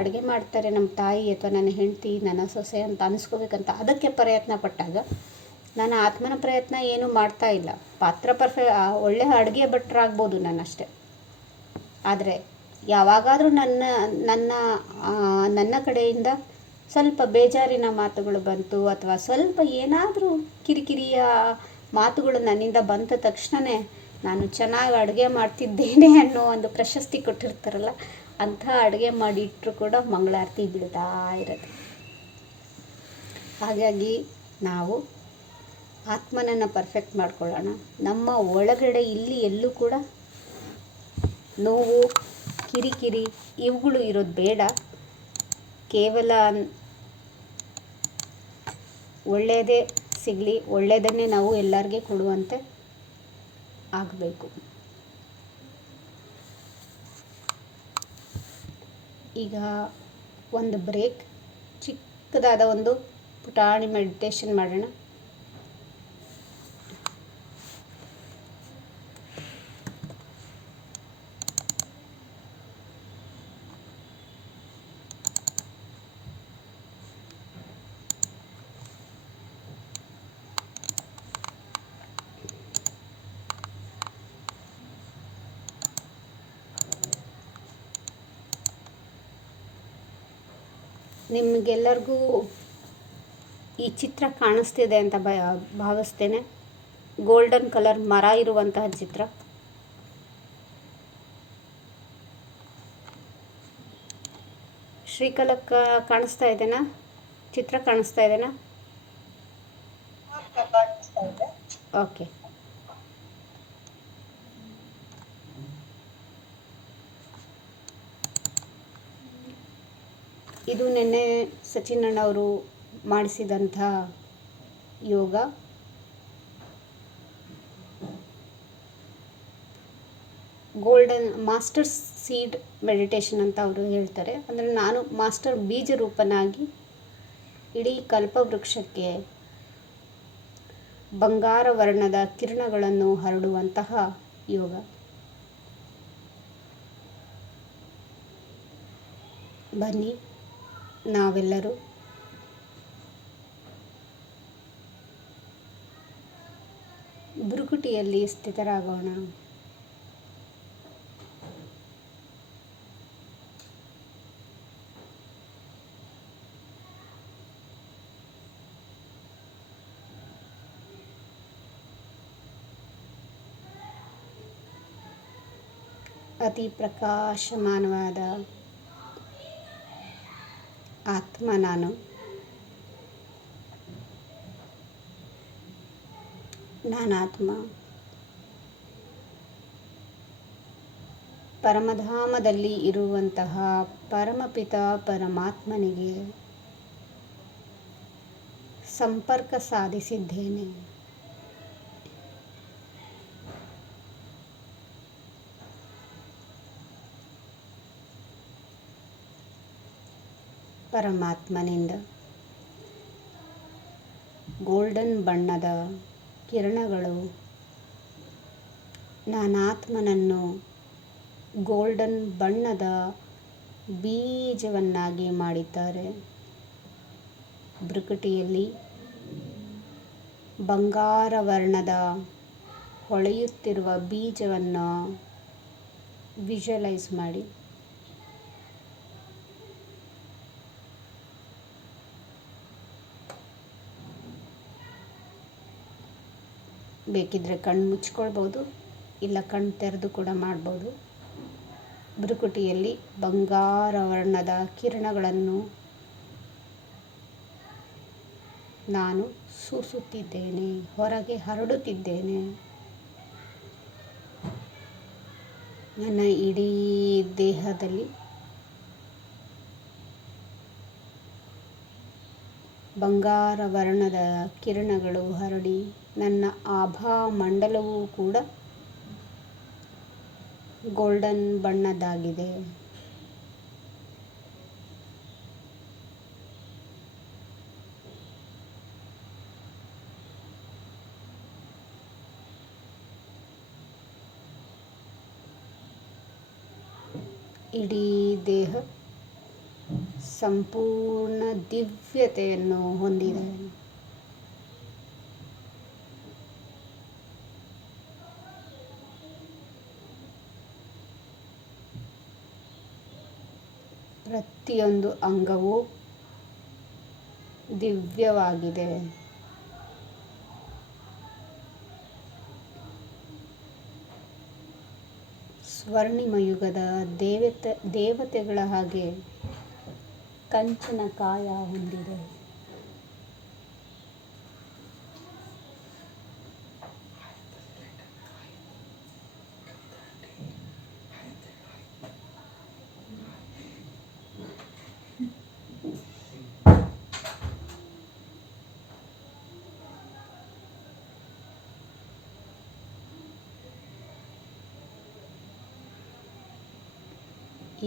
ಅಡುಗೆ ಮಾಡ್ತಾರೆ ನಮ್ಮ ತಾಯಿ ಅಥವಾ ನನ್ನ ಹೆಂಡತಿ ನನ್ನ ಸೊಸೆ ಅಂತ ಅನ್ಸ್ಕೋಬೇಕಂತ ಅದಕ್ಕೆ ಪ್ರಯತ್ನ ಪಟ್ಟಾಗ ನಾನು ಆತ್ಮನ ಪ್ರಯತ್ನ ಏನೂ ಮಾಡ್ತಾ ಇಲ್ಲ. ಪಾತ್ರ ಒಳ್ಳೆ ಅಡುಗೆ ಭಟ್ರಾಗ್ಬೋದು ನಾನಷ್ಟೇ. ಆದರೆ ಯಾವಾಗಾದರೂ ನನ್ನ ಕಡೆಯಿಂದ ಸ್ವಲ್ಪ ಬೇಜಾರಿನ ಮಾತುಗಳು ಬಂತು ಅಥವಾ ಸ್ವಲ್ಪ ಏನಾದರೂ ಕಿರಿಕಿರಿಯ ಮಾತುಗಳು ನನ್ನಿಂದ ಬಂದ ತಕ್ಷಣವೇ ನಾನು ಚೆನ್ನಾಗಿ ಅಡುಗೆ ಮಾಡ್ತಿದ್ದೇನೆ ಅನ್ನೋ ಒಂದು ಪ್ರಶಸ್ತಿ ಕೊಟ್ಟಿರ್ತಾರಲ್ಲ, ಅಂಥ ಅಡುಗೆ ಮಾಡಿಟ್ಟರು ಕೂಡ ಮಂಗಳಾರತಿ ಬೀಳ್ತಾ ಇರುತ್ತೆ. ಹಾಗಾಗಿ ನಾವು ಆತ್ಮನನ್ನು ಪರ್ಫೆಕ್ಟ್ ಮಾಡ್ಕೊಳ್ಳೋಣ. ನಮ್ಮ ಒಳಗಡೆ ಇಲ್ಲಿ ಎಲ್ಲೂ ಕೂಡ ನೋವು, ಕಿರಿಕಿರಿ ಇವುಗಳು ಇರೋದು ಬೇಡ. ಕೇವಲ ಒಳ್ಳೆಯದೇ ಸಿಗಲಿ, ಒಳ್ಳೆಯದನ್ನೇ ನಾವು ಎಲ್ಲರಿಗೆ ಕೊಡುವಂತೆ ಆಗಬೇಕು. ಈಗ ಒಂದು ಬ್ರೇಕ್, ಚಿಕ್ಕದಾದ ಒಂದು ಪುಟಾಣಿ ಮೆಡಿಟೇಷನ್ ಮಾಡೋಣ. ನಿಮಗೆಲ್ಲರಿಗೂ ಈ ಚಿತ್ರ ಕಾಣಿಸ್ತಿದೆ ಅಂತ ಭಾವಿಸ್ತೇನೆ. ಗೋಲ್ಡನ್ ಕಲರ್ ಮರ ಇರುವಂತಹ ಚಿತ್ರ. ಶ್ರೀಕಲಕ್ಕ ಕಾಣಿಸ್ತಾ ಇದೆನಾ? ಚಿತ್ರ ಕಾಣಿಸ್ತಾ ಇದೆನಾ? ಓಕೆ. ಇದು ನಿನ್ನೆ ಸಚಿನ್ ಅಣ್ಣವರು ಮಾಡಿಸಿದಂಥ ಯೋಗ. ಗೋಲ್ಡನ್ ಮಾಸ್ಟರ್ ಸೀಡ್ ಮೆಡಿಟೇಷನ್ ಅಂತ ಅವರು ಹೇಳ್ತಾರೆ. ಅಂದರೆ ನಾನು ಮಾಸ್ಟರ್ ಬೀಜ ರೂಪನಾಗಿ ಇಡೀ ಕಲ್ಪವೃಕ್ಷಕ್ಕೆ ಬಂಗಾರ ವರ್ಣದ ಕಿರಣಗಳನ್ನು ಹರಡುವಂತಹ ಯೋಗ. ಬನ್ನಿ ನಾವೆಲ್ಲರೂ ಭ್ರುಕುಟಿಯಲ್ಲಿ ಸ್ಥಿತರಾಗೋಣ. ಅತಿ ಪ್ರಕಾಶಮಾನವಾದ ಆತ್ಮ ನಾನು. ನಾನಾತ್ಮ ಪರಮಧಾಮದಲ್ಲಿ ಇರುವಂತಹ ಪರಮಪಿತ ಪರಮಾತ್ಮನಿಗೆ ಸಂಪರ್ಕ ಸಾಧಿಸಿದ್ದೇನೆ. ಪರಮಾತ್ಮನಿಂದ ಗೋಲ್ಡನ್ ಬಣ್ಣದ ಕಿರಣಗಳು ನಾನಾತ್ಮನನ್ನು ಗೋಲ್ಡನ್ ಬಣ್ಣದ ಬೀಜವನ್ನಾಗಿ ಮಾಡಿದ್ದಾರೆ. ಭ್ರುಕುಟಿಯಲ್ಲಿ ಬಂಗಾರ ವರ್ಣದ ಹೊಳೆಯುತ್ತಿರುವ ಬೀಜವನ್ನು ವಿಜುವಲೈಸ್ ಮಾಡಿ. ಬೇಕಿದ್ದರೆ ಕಣ್ಣು ಮುಚ್ಕೊಳ್ಬೋದು, ಇಲ್ಲ ಕಣ್ಣು ತೆರೆದು ಕೂಡ ಮಾಡ್ಬೋದು. ಭ್ರುಕುಟಿಯಲ್ಲಿ ಬಂಗಾರ ವರ್ಣದ ಕಿರಣಗಳನ್ನು ನಾನು ಸೂಸುತ್ತಿದ್ದೇನೆ, ಹೊರಗೆ ಹರಡುತ್ತಿದ್ದೇನೆ. ನನ್ನ ಇಡೀ ದೇಹದಲ್ಲಿ ಬಂಗಾರ ವರ್ಣದ ಕಿರಣಗಳು ಹರಡಿ ನನ್ನ ಆಭಾಮಂಡಲವೂ ಕೂಡ ಗೋಲ್ಡನ್ ಬಣ್ಣದ್ದಾಗಿದೆ. ಇಡೀ ದೇಹ ಸಂಪೂರ್ಣ ದಿವ್ಯತೆಯನ್ನು ಹೊಂದಿದೆ. ಪ್ರತಿಯೊಂದು ಅಂಗವೂ ದಿವ್ಯವಾಗಿದೆ. ಸ್ವರ್ಣಿಮ ಯುಗದ ದೇವತೆಗಳ ಹಾಗೆ ಕಂಚಿನ ಕಾಯ ಹೊಂದಿದೆ.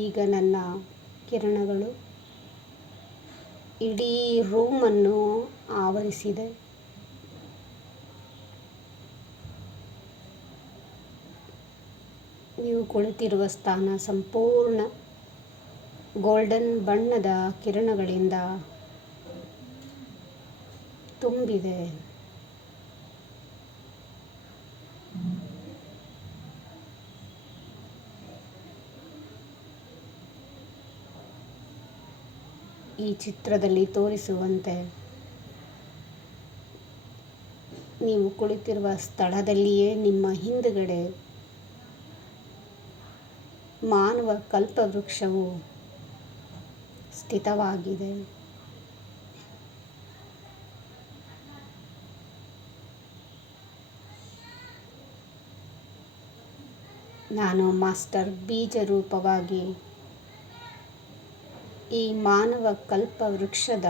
ಈಗ ನನ್ನ ಕಿರಣಗಳು ಇಡೀ ರೂಮನ್ನು ಆವರಿಸಿದೆ. ನೀವು ಕುಳಿತಿರುವ ಸ್ಥಾನ ಸಂಪೂರ್ಣ ಗೋಲ್ಡನ್ ಬಣ್ಣದ ಕಿರಣಗಳಿಂದ ತುಂಬಿದೆ. ಈ ಚಿತ್ರದಲ್ಲಿ ತೋರಿಸುವಂತೆ ನೀವು ಕುಳಿತಿರುವ ಸ್ಥಳದಲ್ಲಿಯೇ ನಿಮ್ಮ ಹಿಂದುಗಡೆ ಮಾನವ ಕಲ್ಪವೃಕ್ಷವು ಸ್ಥಿತವಾಗಿದೆ. ನಾನು ಮಾಸ್ಟರ್ ಬೀಜ ರೂಪವಾಗಿ ಈ ಮಾನವ ಕಲ್ಪವೃಕ್ಷದ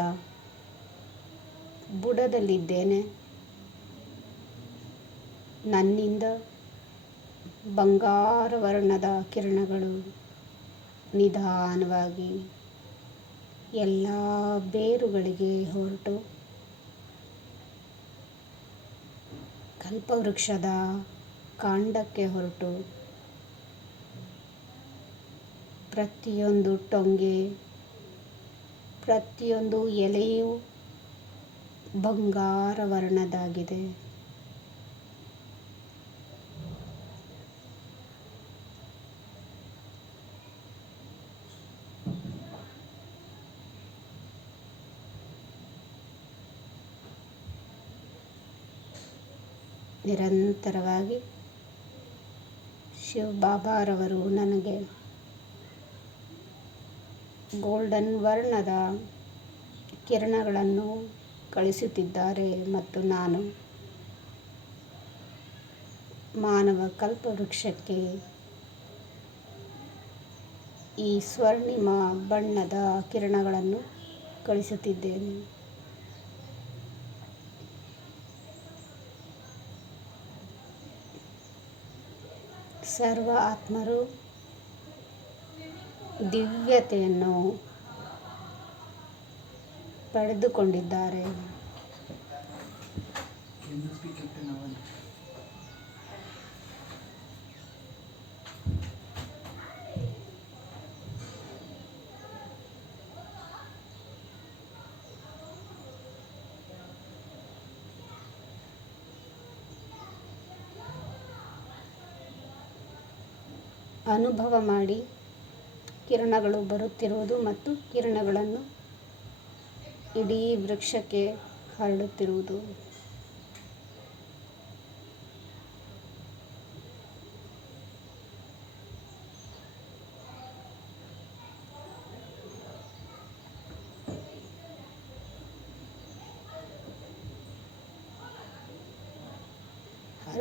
ಬುಡದಲ್ಲಿದ್ದೇನೆ. ನನ್ನಿಂದ ಬಂಗಾರ ವರ್ಣದ ಕಿರಣಗಳು ನಿಧಾನವಾಗಿ ಎಲ್ಲ ಬೇರುಗಳಿಗೆ ಹೊರಟು ಕಲ್ಪವೃಕ್ಷದ ಕಾಂಡಕ್ಕೆ ಹೊರಟು ಪ್ರತಿಯೊಂದು ಟೊಂಗೆ, ಪ್ರತಿಯೊಂದು ಎಲೆಯೂ ಬಂಗಾರ ವರ್ಣದಾಗಿದೆ. ನಿರಂತರವಾಗಿ ಶಿವ ಬಾಬಾರವರು ನನಗೆ ಗೋಲ್ಡನ್ ವರ್ಣದ ಕಿರಣಗಳನ್ನು ಕಳಿಸುತ್ತಿದ್ದಾರೆ ಮತ್ತು ನಾನು ಮಾನವ ಕಲ್ಪವೃಕ್ಷಕ್ಕೆ ಈ ಸ್ವರ್ಣಿಮ ಬಣ್ಣದ ಕಿರಣಗಳನ್ನು ಕಳಿಸುತ್ತಿದ್ದೇನೆ. ಸರ್ವ ಆತ್ಮರು ದಿವ್ಯತೆಯನ್ನು ಪಡೆದುಕೊಂಡಿದ್ದಾರೆ. ಅನುಭವ ಮಾಡಿ ಕಿರಣಗಳು ಬರುತ್ತಿರುವುದು ಮತ್ತು ಕಿರಣಗಳನ್ನು ಇಡೀ ವೃಕ್ಷಕ್ಕೆ ಹರಡುತ್ತಿರುವುದು.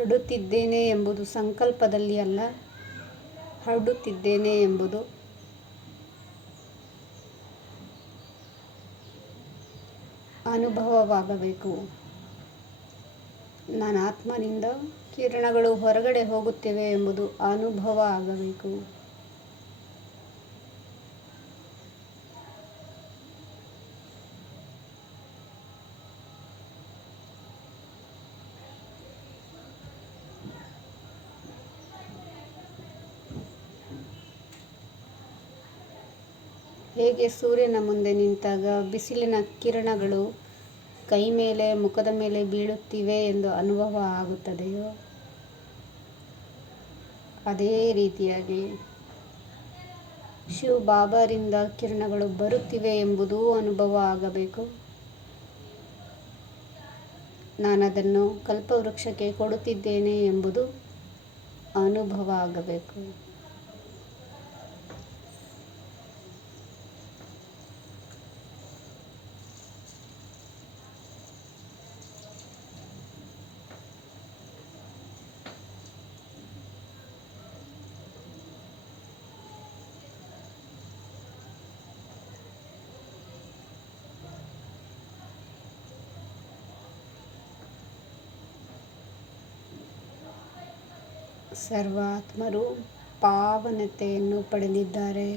ಹರಡುತ್ತಿದ್ದೇನೆ ಎಂಬುದು ಸಂಕಲ್ಪದಲ್ಲಿ ಅಲ್ಲ, ಹರಡುತ್ತಿದ್ದೇನೆ ಎಂಬುದು ಅನುಭವವಾಗಬೇಕು. ನನ್ನ ಆತ್ಮನಿಂದ ಕಿರಣಗಳು ಹೊರಗಡೆ ಹೋಗುತ್ತಿವೆ ಎಂಬುದು ಅನುಭವ ಆಗಬೇಕು. ಹೇಗೆ ಸೂರ್ಯನ ಮುಂದೆ ನಿಂತಾಗ ಬಿಸಿಲಿನ ಕಿರಣಗಳು ಕೈ ಮೇಲೆ ಮುಖದ ಮೇಲೆ ಬೀಳುತ್ತಿವೆ ಎಂದು ಅನುಭವ ಆಗುತ್ತದೆಯೋ, ಅದೇ ರೀತಿಯಾಗಿ ಶಿವ ಬಾಬಾರಿಂದ ಕಿರಣಗಳು ಬರುತ್ತಿವೆ ಎಂಬುದೂ ಅನುಭವ ಆಗಬೇಕು. ನಾನದನ್ನು ಕಲ್ಪವೃಕ್ಷಕ್ಕೆ ಕೊಡುತ್ತಿದ್ದೇನೆ ಎಂಬುದು ಅನುಭವ ಆಗಬೇಕು. ಸರ್ವಾತ್ಮರು ಪಾವನತೆಯನ್ನು ಪಡೆದಿದ್ದಾರೆ,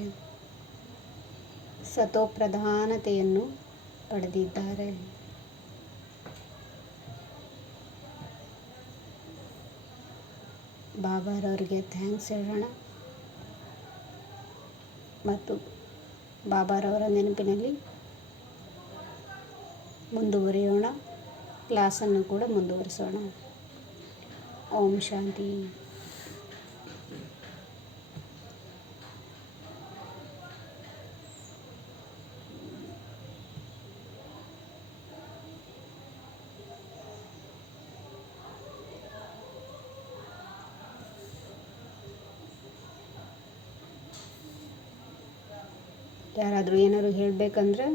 ಸತೋಪ್ರಧಾನತೆಯನ್ನು ಪಡೆದಿದ್ದಾರೆ. ಬಾಬಾರವರಿಗೆ ಥ್ಯಾಂಕ್ಸ್ ಹೇಳೋಣ ಮತ್ತು ಬಾಬಾರವರ ನೆನಪಿನಲ್ಲಿ ಮುಂದುವರಿಯೋಣ. ಕ್ಲಾಸನ್ನು ಕೂಡ ಮುಂದುವರಿಸೋಣ. ಓಂ ಶಾಂತಿ. ಯಾರಾದರೂ ಏನಾದ್ರು ಹೇಳಬೇಕಂದ್ರೆ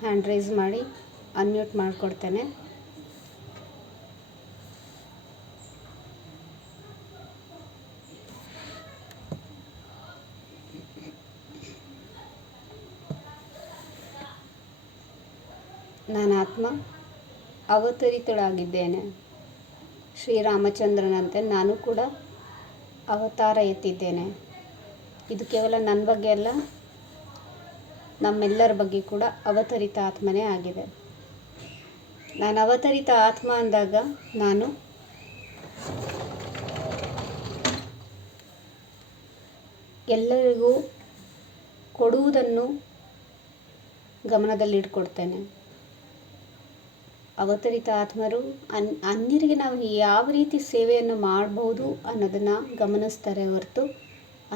ಹ್ಯಾಂಡ್ ರೈಸ್ ಮಾಡಿ ಅನ್ಮ್ಯೂಟ್ ಮಾಡಿಕೊಡ್ತೇನೆ. ನಾನು ಆತ್ಮ ಅವತರಿತಳಾಗಿದ್ದೇನೆ. ಶ್ರೀರಾಮಚಂದ್ರನಂತೆ ನಾನು ಕೂಡ ಅವತಾರ ಎತ್ತಿದ್ದೇನೆ. ಇದು ಕೇವಲ ನನ್ನ ಬಗ್ಗೆ ಅಲ್ಲ, ನಮ್ಮೆಲ್ಲರ ಬಗ್ಗೆ ಕೂಡ ಅವತರಿತ ಆತ್ಮನೇ ಆಗಿದೆ. ನಾನು ಅವತರಿತ ಆತ್ಮ ಅಂದಾಗ ನಾನು ಎಲ್ಲರಿಗೂ ಕೊಡುವುದನ್ನು ಗಮನದಲ್ಲಿಟ್ಕೊಡ್ತೇನೆ. ಅವತರಿತ ಆತ್ಮರು ಅನ್ಯರಿಗೆ ನಾವು ಯಾವ ರೀತಿ ಸೇವೆಯನ್ನು ಮಾಡಬಹುದು ಅನ್ನೋದನ್ನು ಗಮನಿಸ್ತಾರೆ ಹೊರತು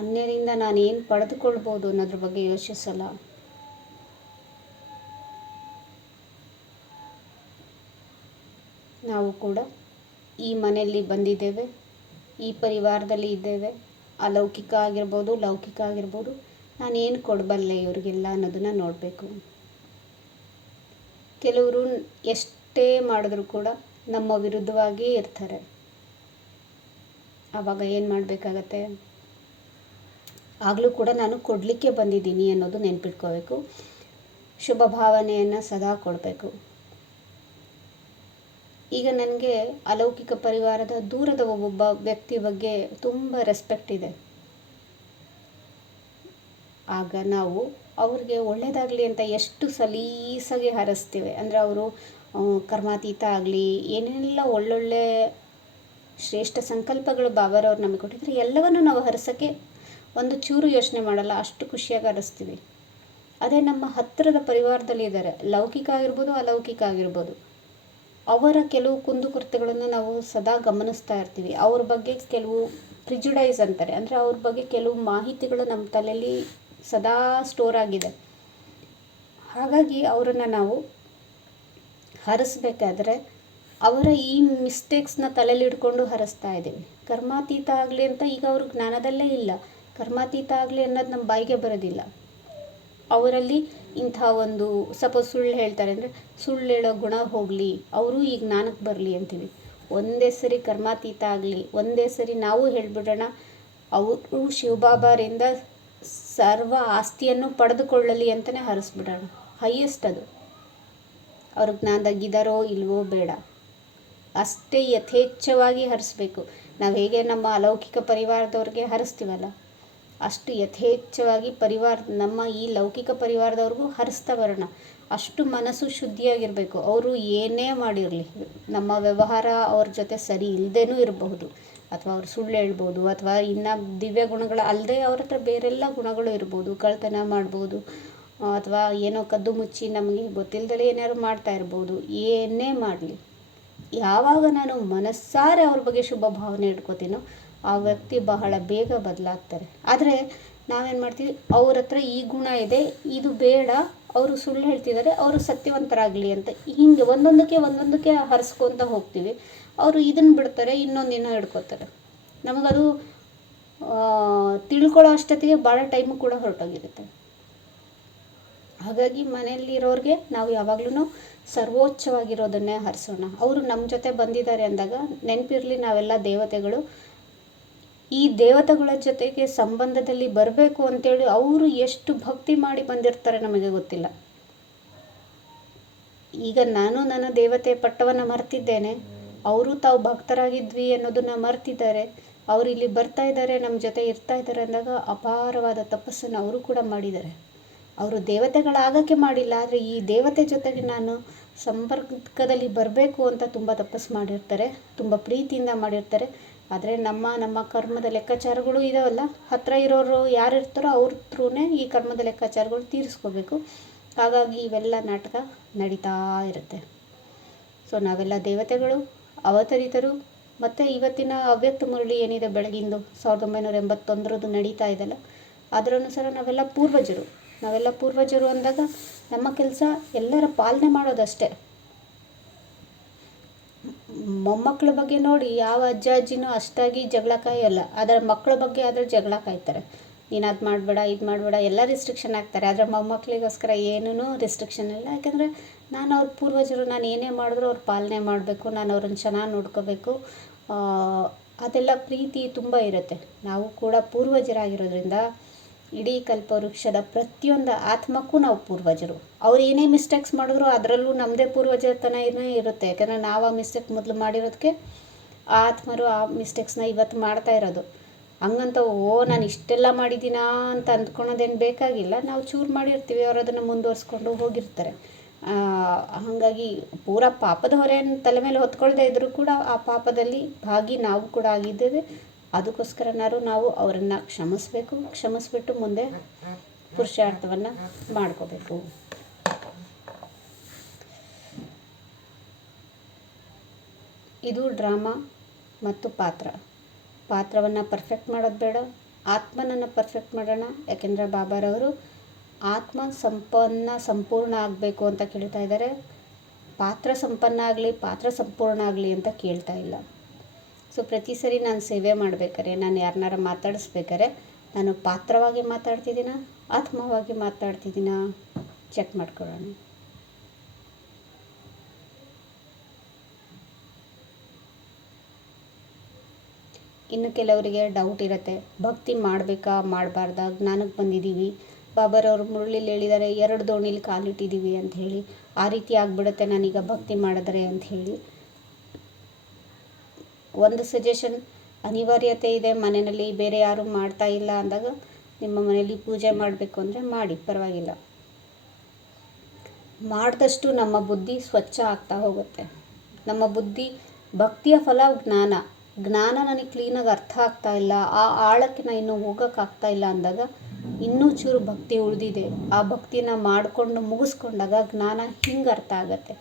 ಅನ್ಯರಿಂದ ನಾನು ಏನು ಪಡೆದುಕೊಳ್ಬೋದು ಅನ್ನೋದ್ರ ಬಗ್ಗೆ ಯೋಚಿಸಲ್ಲ. ನಾವು ಕೂಡ ಈ ಮನೆಯಲ್ಲಿ ಬಂದಿದ್ದೇವೆ, ಈ ಪರಿವಾರದಲ್ಲಿ ಇದ್ದೇವೆ. ಅಲೌಕಿಕ ಆಗಿರ್ಬೋದು, ಲೌಕಿಕ ಆಗಿರ್ಬೋದು. ನಾನೇನು ಕೊಡಬಲ್ಲೆ ಇವರಿಗೆಲ್ಲ ಅನ್ನೋದನ್ನು ನೋಡಬೇಕು. ಕೆಲವರು ಎಷ್ಟೇ ಮಾಡಿದ್ರೂ ಕೂಡ ನಮ್ಮ ವಿರುದ್ಧವಾಗಿಯೇ ಇರ್ತಾರೆ. ಆವಾಗ ಏನು ಮಾಡಬೇಕಾಗತ್ತೆ? ಆಗಲೂ ಕೂಡ ನಾನು ಕೊಡಲಿಕ್ಕೆ ಬಂದಿದ್ದೀನಿ ಅನ್ನೋದು ನೆನ್ಪಿಟ್ಕೋಬೇಕು. ಶುಭ ಭಾವನೆಯನ್ನು ಸದಾ ಕೊಡಬೇಕು. ಈಗ ನನಗೆ ಅಲೌಕಿಕ ಪರಿವಾರದ ದೂರದ ಒಬ್ಬೊಬ್ಬ ವ್ಯಕ್ತಿ ಬಗ್ಗೆ ತುಂಬ ರೆಸ್ಪೆಕ್ಟ್ ಇದೆ. ಆಗ ನಾವು ಅವ್ರಿಗೆ ಒಳ್ಳೆಯದಾಗಲಿ ಅಂತ ಎಷ್ಟು ಸಲೀಸಾಗಿ ಹಾರೈಸ್ತೀವಿ. ಅಂದರೆ ಅವರು ಕರ್ಮಾತೀತ ಆಗಲಿ, ಏನೇನೆಲ್ಲ ಒಳ್ಳೊಳ್ಳೆ ಶ್ರೇಷ್ಠ ಸಂಕಲ್ಪಗಳು ಬಾಬಾರವ್ರು ನಮಗೆ ಕೊಟ್ಟಿದ್ರೆ ಎಲ್ಲವನ್ನು ನಾವು ಹರಸೋಕ್ಕೆ ಒಂದು ಚೂರು ಯೋಚನೆ ಮಾಡಲ್ಲ, ಅಷ್ಟು ಖುಷಿಯಾಗಿ ಹರಿಸ್ತೀವಿ. ಅದೇ ನಮ್ಮ ಹತ್ತಿರದ ಪರಿವಾರದಲ್ಲಿ ಇದ್ದಾರೆ, ಲೌಕಿಕ ಆಗಿರ್ಬೋದು, ಅಲೌಕಿಕ ಆಗಿರ್ಬೋದು. ಅವರ ಕೆಲವು ಕುಂದುಕೊರತೆಗಳನ್ನು ನಾವು ಸದಾ ಗಮನಿಸ್ತಾ ಇರ್ತೀವಿ. ಅವ್ರ ಬಗ್ಗೆ ಕೆಲವು ಪ್ರಿಜುಡೈಸ್ ಅಂತಾರೆ, ಅಂದರೆ ಅವ್ರ ಬಗ್ಗೆ ಕೆಲವು ಮಾಹಿತಿಗಳು ನಮ್ಮ ತಲೆಯಲ್ಲಿ ಸದಾ ಸ್ಟೋರ್ ಆಗಿದೆ. ಹಾಗಾಗಿ ಅವರನ್ನು ನಾವು ಹರಿಸ್ಬೇಕಾದ್ರೆ ಅವರ ಈ ಮಿಸ್ಟೇಕ್ಸ್ನ ತಲೆಯಲ್ಲಿ ಇಟ್ಕೊಂಡು ಹರಿಸ್ತಾ ಇದ್ದೀವಿ. ಕರ್ಮಾತೀತ ಆಗಲಿ ಅಂತ ಈಗ ಅವ್ರ ಜ್ಞಾನದಲ್ಲೇ ಇಲ್ಲ. ಕರ್ಮಾತೀತ ಆಗಲಿ ಅನ್ನೋದು ನಮ್ಮ ಬಾಯಿಗೆ ಬರೋದಿಲ್ಲ. ಅವರಲ್ಲಿ ಇಂಥ ಒಂದು ಸಪೋಸ್ ಸುಳ್ಳು ಹೇಳ್ತಾರೆ ಅಂದರೆ ಸುಳ್ಳು ಹೇಳೋ ಗುಣ ಹೋಗಲಿ, ಅವರು ಈಗ ಜ್ಞಾನಕ್ಕೆ ಬರಲಿ ಅಂತೀವಿ. ಒಂದೇ ಸರಿ ಕರ್ಮಾತೀತ ಆಗಲಿ, ಒಂದೇ ಸರಿ ನಾವು ಹೇಳ್ಬಿಡೋಣ ಅವರು ಶಿವಬಾಬಾರಿಂದ ಸರ್ವ ಆಸ್ತಿಯನ್ನು ಪಡೆದುಕೊಳ್ಳಲಿ ಅಂತಲೇ ಹರಿಸ್ಬಿಡೋಣ. ಹೈಯೆಸ್ಟ್ ಅದು. ಅವ್ರ ಜ್ಞಾನದಾಗಿದ್ದಾರೋ ಇಲ್ವೋ ಬೇಡ, ಅಷ್ಟೇ ಯಥೇಚ್ಛವಾಗಿ ಹರಿಸ್ಬೇಕು. ನಾವು ಹೇಗೆ ನಮ್ಮ ಅಲೌಕಿಕ ಪರಿವಾರದವ್ರಿಗೆ ಹರಿಸ್ತೀವಲ್ಲ, ಅಷ್ಟು ಯಥೇಚ್ಛವಾಗಿ ನಮ್ಮ ಈ ಲೌಕಿಕ ಪರಿವಾರದವ್ರಿಗೂ ಹರಿಸ್ತಾ ಬರೋಣ. ಅಷ್ಟು ಮನಸ್ಸು ಶುದ್ಧಿಯಾಗಿರಬೇಕು. ಅವರು ಏನೇ ಮಾಡಿರಲಿ, ನಮ್ಮ ವ್ಯವಹಾರ ಅವ್ರ ಜೊತೆ ಸರಿ ಇಲ್ಲದೇನೂ ಇರಬಹುದು, ಅಥವಾ ಅವ್ರು ಸುಳ್ಳು ಹೇಳ್ಬೋದು, ಅಥವಾ ಇನ್ನು ದಿವ್ಯ ಗುಣಗಳು ಅಲ್ಲದೆ ಅವ್ರ ಹತ್ರ ಬೇರೆಲ್ಲ ಗುಣಗಳು ಇರ್ಬೋದು. ಕಳ್ತನ ಮಾಡ್ಬೋದು, ಅಥವಾ ಏನೋ ಕದ್ದು ಮುಚ್ಚಿ ನಮಗೆ ಗೊತ್ತಿಲ್ಲದಲೇ ಏನಾದ್ರು ಮಾಡ್ತಾ ಇರ್ಬೋದು. ಏನೇ ಮಾಡಲಿ, ಯಾವಾಗ ನಾನು ಮನಸ್ಸಾರೆ ಅವ್ರ ಬಗ್ಗೆ ಶುಭ ಭಾವನೆ ಇಟ್ಕೋತೀನೋ ಆ ವ್ಯಕ್ತಿ ಬಹಳ ಬೇಗ ಬದಲಾಗ್ತಾರೆ. ಆದರೆ ನಾವೇನು ಮಾಡ್ತೀವಿ, ಅವ್ರ ಹತ್ರ ಈ ಗುಣ ಇದೆ, ಇದು ಬೇಡ, ಅವರು ಸುಳ್ಳು ಹೇಳ್ತಿದ್ದಾರೆ, ಅವರು ಸತ್ಯವಂತರಾಗಲಿ ಅಂತ ಹಿಂಗೆ ಒಂದೊಂದಕ್ಕೆ ಹರಿಸ್ಕೊತ ಹೋಗ್ತೀವಿ. ಅವರು ಇದನ್ನು ಬಿಡ್ತಾರೆ, ಇನ್ನೊಂದಿನ ಹಿಡ್ಕೋತಾರೆ. ನಮಗದು ತಿಳ್ಕೊಳ್ಳೋ ಅಷ್ಟೊತ್ತಿಗೆ ಭಾಳ ಟೈಮು ಕೂಡ ಹೊರಟೋಗಿರುತ್ತೆ. ಹಾಗಾಗಿ ಮನೆಯಲ್ಲಿರೋರಿಗೆ ನಾವು ಯಾವಾಗಲೂ ಸರ್ವೋಚ್ಚವಾಗಿರೋದನ್ನೇ ಹರಿಸೋಣ. ಅವರು ನಮ್ಮ ಜೊತೆ ಬಂದಿದ್ದಾರೆ ಅಂದಾಗ ನೆನಪಿರಲಿ, ನಾವೆಲ್ಲ ದೇವತೆಗಳು. ಈ ದೇವತೆಗಳ ಜೊತೆಗೆ ಸಂಬಂಧದಲ್ಲಿ ಬರಬೇಕು ಅಂತೇಳಿ ಅವರು ಎಷ್ಟು ಭಕ್ತಿ ಮಾಡಿ ಬಂದಿರ್ತಾರೆ ನಮಗೆ ಗೊತ್ತಿಲ್ಲ. ಈಗ ನಾನು ನನ್ನ ದೇವತೆ ಪಟ್ಟವನ್ನು ಮರ್ತಿದ್ದೇನೆ, ಅವರು ತಾವು ಭಕ್ತರಾಗಿದ್ವಿ ಅನ್ನೋದನ್ನು ಮರ್ತಿದ್ದಾರೆ. ಅವರು ಇಲ್ಲಿ ಬರ್ತಾ ಇದ್ದಾರೆ, ನಮ್ಮ ಜೊತೆ ಇರ್ತಾ ಇದ್ದಾರೆ ಅಂದಾಗ ಅಪಾರವಾದ ತಪಸ್ಸನ್ನು ಅವರು ಕೂಡ ಮಾಡಿದ್ದಾರೆ. ಅವರು ದೇವತೆಗಳಾಗಕ್ಕೆ ಮಾಡಿಲ್ಲ, ಆದರೆ ಈ ದೇವತೆ ಜೊತೆಗೆ ನಾನು ಸಂಪರ್ಕದಲ್ಲಿ ಬರಬೇಕು ಅಂತ ತುಂಬ ತಪಸ್ಸು ಮಾಡಿರ್ತಾರೆ, ತುಂಬ ಪ್ರೀತಿಯಿಂದ ಮಾಡಿರ್ತಾರೆ. ಆದರೆ ನಮ್ಮ ಕರ್ಮದ ಲೆಕ್ಕಾಚಾರಗಳು ಇದಾವಲ್ಲ, ಹತ್ತಿರ ಇರೋರು ಯಾರು ಇರ್ತಾರೋ ಅವ್ರ ಥ್ರೂನೇ ಈ ಕರ್ಮದ ಲೆಕ್ಕಾಚಾರಗಳು ತೀರಿಸ್ಕೋಬೇಕು. ಹಾಗಾಗಿ ಇವೆಲ್ಲ ನಾಟಕ ನಡೀತಾ ಇರುತ್ತೆ. ಸೊ ನಾವೆಲ್ಲ ದೇವತೆಗಳು, ಅವತರಿತರು. ಮತ್ತು ಇವತ್ತಿನ ಅವ್ಯಕ್ತ ಮುರಳಿ ಏನಿದೆ ಬೆಳಗಿಂದು 1981 ನಡೀತಾ ಇದೆಯಲ್ಲ, ಅದರ ಅನುಸಾರ ನಾವೆಲ್ಲ ಪೂರ್ವಜರು ಅಂದಾಗ ನಮ್ಮ ಕೆಲಸ ಎಲ್ಲರ ಪಾಲನೆ ಮಾಡೋದಷ್ಟೇ. ಮೊಮ್ಮಕ್ಕಳ ಬಗ್ಗೆ ನೋಡಿ ಯಾವ ಅಜ್ಜ ಅಜ್ಜಿನೂ ಅಷ್ಟಾಗಿ ಜಗಳ ಕಾಯಲ್ಲ, ಅದರ ಮಕ್ಕಳ ಬಗ್ಗೆ ಆದರೆ ಜಗಳ ಕಾಯ್ತಾರೆ. ನೀನು ಅದು ಮಾಡಬೇಡ, ಇದು ಮಾಡಬೇಡ, ಎಲ್ಲ ರಿಸ್ಟ್ರಿಕ್ಷನ್ ಆಗ್ತಾರೆ. ಆದರೆ ಮೊಮ್ಮಕ್ಕಳಿಗೋಸ್ಕರ ಏನೂ ರಿಸ್ಟ್ರಿಕ್ಷನ್ ಇಲ್ಲ. ಯಾಕಂದರೆ ನಾನು ಅವ್ರ ಪೂರ್ವಜರು, ನಾನು ಏನೇ ಮಾಡಿದ್ರು ಅವ್ರು ಪಾಲನೆ ಮಾಡಬೇಕು, ನಾನು ಅವ್ರನ್ನ ಚೆನ್ನಾಗಿ ನೋಡ್ಕೋಬೇಕು. ಅದೆಲ್ಲ ಪ್ರೀತಿ ತುಂಬ ಇರುತ್ತೆ. ನಾವು ಕೂಡ ಪೂರ್ವಜರಾಗಿರೋದ್ರಿಂದ ಇಡೀ ಕಲ್ಪವೃಕ್ಷದ ಪ್ರತಿಯೊಂದು ಆತ್ಮಕ್ಕೂ ನಾವು ಪೂರ್ವಜರು. ಅವ್ರು ಏನೇ ಮಿಸ್ಟೇಕ್ಸ್ ಮಾಡಿದ್ರು ಅದರಲ್ಲೂ ನಮ್ಮದೇ ಪೂರ್ವಜತನ ಇರುತ್ತೆ. ಯಾಕಂದರೆ ನಾವು ಆ ಮಿಸ್ಟೇಕ್ ಮೊದಲು ಮಾಡಿರೋದಕ್ಕೆ ಆ ಆತ್ಮರು ಆ ಮಿಸ್ಟೇಕ್ಸ್ನ ಇವತ್ತು ಮಾಡ್ತಾ ಇರೋದು. ಹಂಗಂತ ನಾನು ಇಷ್ಟೆಲ್ಲ ಮಾಡಿದ್ದೀನಾ ಅಂತ ಅಂದ್ಕೊಳೋದೇನು ಬೇಕಾಗಿಲ್ಲ. ನಾವು ಚೂರು ಮಾಡಿರ್ತೀವಿ, ಅವರು ಅದನ್ನು ಮುಂದುವರಿಸ್ಕೊಂಡು ಹೋಗಿರ್ತಾರೆ. ಹಾಗಾಗಿ ಪೂರ ಪಾಪದ ಹೊರೆಯನ್ನು ತಲೆ ಮೇಲೆ ಹೊತ್ಕೊಳ್ದೇ ಇದ್ದರೂ ಕೂಡ ಆ ಪಾಪದಲ್ಲಿ ಭಾಗಿ ನಾವು ಕೂಡ ಆಗಿದ್ದೇವೆ. ಅದಕ್ಕೋಸ್ಕರನಾದ್ರು ನಾವು ಅವರನ್ನು ಕ್ಷಮಿಸ್ಬಿಟ್ಟು ಮುಂದೆ ಪುರುಷಾರ್ಥವನ್ನು ಮಾಡ್ಕೋಬೇಕು. ಇದು ಡ್ರಾಮಾ ಮತ್ತು ಪಾತ್ರವನ್ನು ಪರ್ಫೆಕ್ಟ್ ಮಾಡೋದು ಬೇಡ, ಆತ್ಮನನ್ನು ಪರ್ಫೆಕ್ಟ್ ಮಾಡೋಣ. ಯಾಕೆಂದರೆ ಬಾಬಾರವರು ಆತ್ಮ ಸಂಪೂರ್ಣ ಆಗಬೇಕು ಅಂತ ಕೇಳ್ತಾ ಇದ್ದಾರೆ. ಪಾತ್ರ ಸಂಪೂರ್ಣ ಆಗಲಿ ಅಂತ ಕೇಳ್ತಾ ಇಲ್ಲ. ಸೊ ಪ್ರತಿ ಸರಿ ನಾನು ಸೇವೆ ಮಾಡಬೇಕಾರೆ, ನಾನು ಯಾರನ್ನಾರ ಮಾತಾಡಿಸ್ಬೇಕಾರೆ ನಾನು ಪಾತ್ರವಾಗಿ ಮಾತಾಡ್ತಿದ್ದೀನ, ಆತ್ಮವಾಗಿ ಮಾತಾಡ್ತಿದ್ದೀನ ಚೆಕ್ ಮಾಡ್ಕೊಳ್ಳೋಣ. ಇನ್ನು ಕೆಲವರಿಗೆ ಡೌಟ್ ಇರುತ್ತೆ, ಭಕ್ತಿ ಮಾಡಬೇಕಾ ಮಾಡಬಾರ್ದಾ, ಜ್ಞಾನಕ್ಕೆ ಬಂದಿದ್ದೀವಿ, ಬಾಬಾರವರು ಮುರಳಿಲಿ ಹೇಳಿದ್ದಾರೆ 2 ದೋಣಿಲಿ ಕಾಲಿಟ್ಟಿದ್ದೀವಿ ಅಂತ ಹೇಳಿ, ಆ ರೀತಿ ಆಗಿಬಿಡುತ್ತೆ ನಾನೀಗ ಭಕ್ತಿ ಮಾಡಿದ್ರೆ ಅಂತ ಹೇಳಿ. ಒಂದು ಸಜೆಷನ್, ಅನಿವಾರ್ಯತೆ ಇದೆ ಮನೆಯಲ್ಲಿ, ಬೇರೆ ಯಾರು ಮಾಡ್ತಾ ಇಲ್ಲ ಅಂದಾಗ ನಿಮ್ಮ ಮನೆಯಲ್ಲಿ ಪೂಜೆ ಮಾಡಬೇಕು ಅಂದರೆ ಮಾಡಿ, ಪರವಾಗಿಲ್ಲ. ಮಾಡಿದಷ್ಟು ನಮ್ಮ ಬುದ್ಧಿ ಸ್ವಚ್ಛ ಆಗ್ತಾ ಹೋಗುತ್ತೆ. ನಮ್ಮ ಬುದ್ಧಿ, ಭಕ್ತಿಯ ಫಲ ಜ್ಞಾನ ನನಗೆ ಕ್ಲೀನಾಗಿ ಅರ್ಥ ಆಗ್ತಾ ಇಲ್ಲ, ಆ ಆಳಕ್ಕೆ ನಾನು ಇನ್ನೂ ಹೋಗೋಕ್ಕಾಗ್ತಾ ಇಲ್ಲ ಅಂದಾಗ ಇನ್ನೂ ಚೂರು ಭಕ್ತಿ ಉಳಿದಿದೆ, ಆ ಭಕ್ತಿನ ಮಾಡಿಕೊಂಡು ಮುಗಿಸ್ಕೊಂಡಾಗ ಜ್ಞಾನ ಹಿಂಗೆ ಅರ್ಥ ಆಗುತ್ತೆ.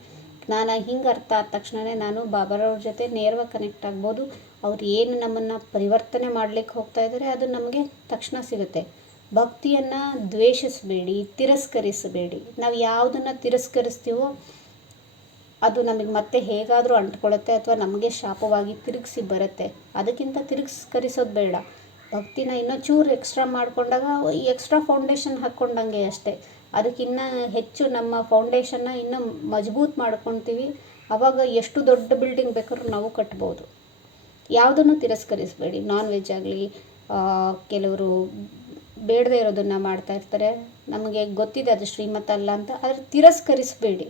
ಜ್ಞಾನ ಹಿಂಗೆ ಅರ್ಥ ಆದ ತಕ್ಷಣವೇ ನಾನು ಬಾಬಾರವ್ರ ಜೊತೆ ನೇರವಾಗಿ ಕನೆಕ್ಟ್ ಆಗ್ಬೋದು. ಅವ್ರು ಏನು ನಮ್ಮನ್ನು ಪರಿವರ್ತನೆ ಮಾಡಲಿಕ್ಕೆ ಹೋಗ್ತಾ ಇದ್ದಾರೆ ಅದು ನಮಗೆ ತಕ್ಷಣ ಸಿಗುತ್ತೆ. ಭಕ್ತಿಯನ್ನು ದ್ವೇಷಿಸಬೇಡಿ, ತಿರಸ್ಕರಿಸಬೇಡಿ. ನಾವು ಯಾವುದನ್ನು ತಿರಸ್ಕರಿಸ್ತೀವೋ ಅದು ನಮಗೆ ಮತ್ತೆ ಹೇಗಾದರೂ ಅಂಟ್ಕೊಳ್ಳುತ್ತೆ, ಅಥವಾ ನಮಗೆ ಶಾಪವಾಗಿ ತಿರುಗಿಸಿ ಬರುತ್ತೆ. ಅದಕ್ಕಿಂತ ತಿರಸ್ಕರಿಸೋದು ಬೇಡ. ಭಕ್ತಿನ ಇನ್ನೂ ಚೂರು ಎಕ್ಸ್ಟ್ರಾ ಮಾಡಿಕೊಂಡಾಗ ಎಕ್ಸ್ಟ್ರಾ ಫೌಂಡೇಶನ್ ಹಾಕ್ಕೊಂಡಂಗೆ ಅಷ್ಟೇ. ಅದಕ್ಕಿನ್ನ ಹೆಚ್ಚು ನಮ್ಮ ಫೌಂಡೇಶನ್ನ ಇನ್ನೂ ಮಜಬೂತ್ ಮಾಡ್ಕೊತೀವಿ. ಆವಾಗ ಎಷ್ಟು ದೊಡ್ಡ ಬಿಲ್ಡಿಂಗ್ ಬೇಕಾದ್ರೂ ನಾವು ಕಟ್ಬೋದು. ಯಾವುದನ್ನು ತಿರಸ್ಕರಿಸಬೇಡಿ. ನಾನ್ ವೆಜ್ ಆಗಲಿ, ಕೆಲವರು ಬೇಡದೇ ಇರೋದನ್ನು ಮಾಡ್ತಾ ಇರ್ತಾರೆ. ನಮಗೆ ಗೊತ್ತಿದೆ ಅದು ಶ್ರೀಮತ ಅಲ್ಲ ಅಂತ, ಆದರೆ ತಿರಸ್ಕರಿಸಬೇಡಿ.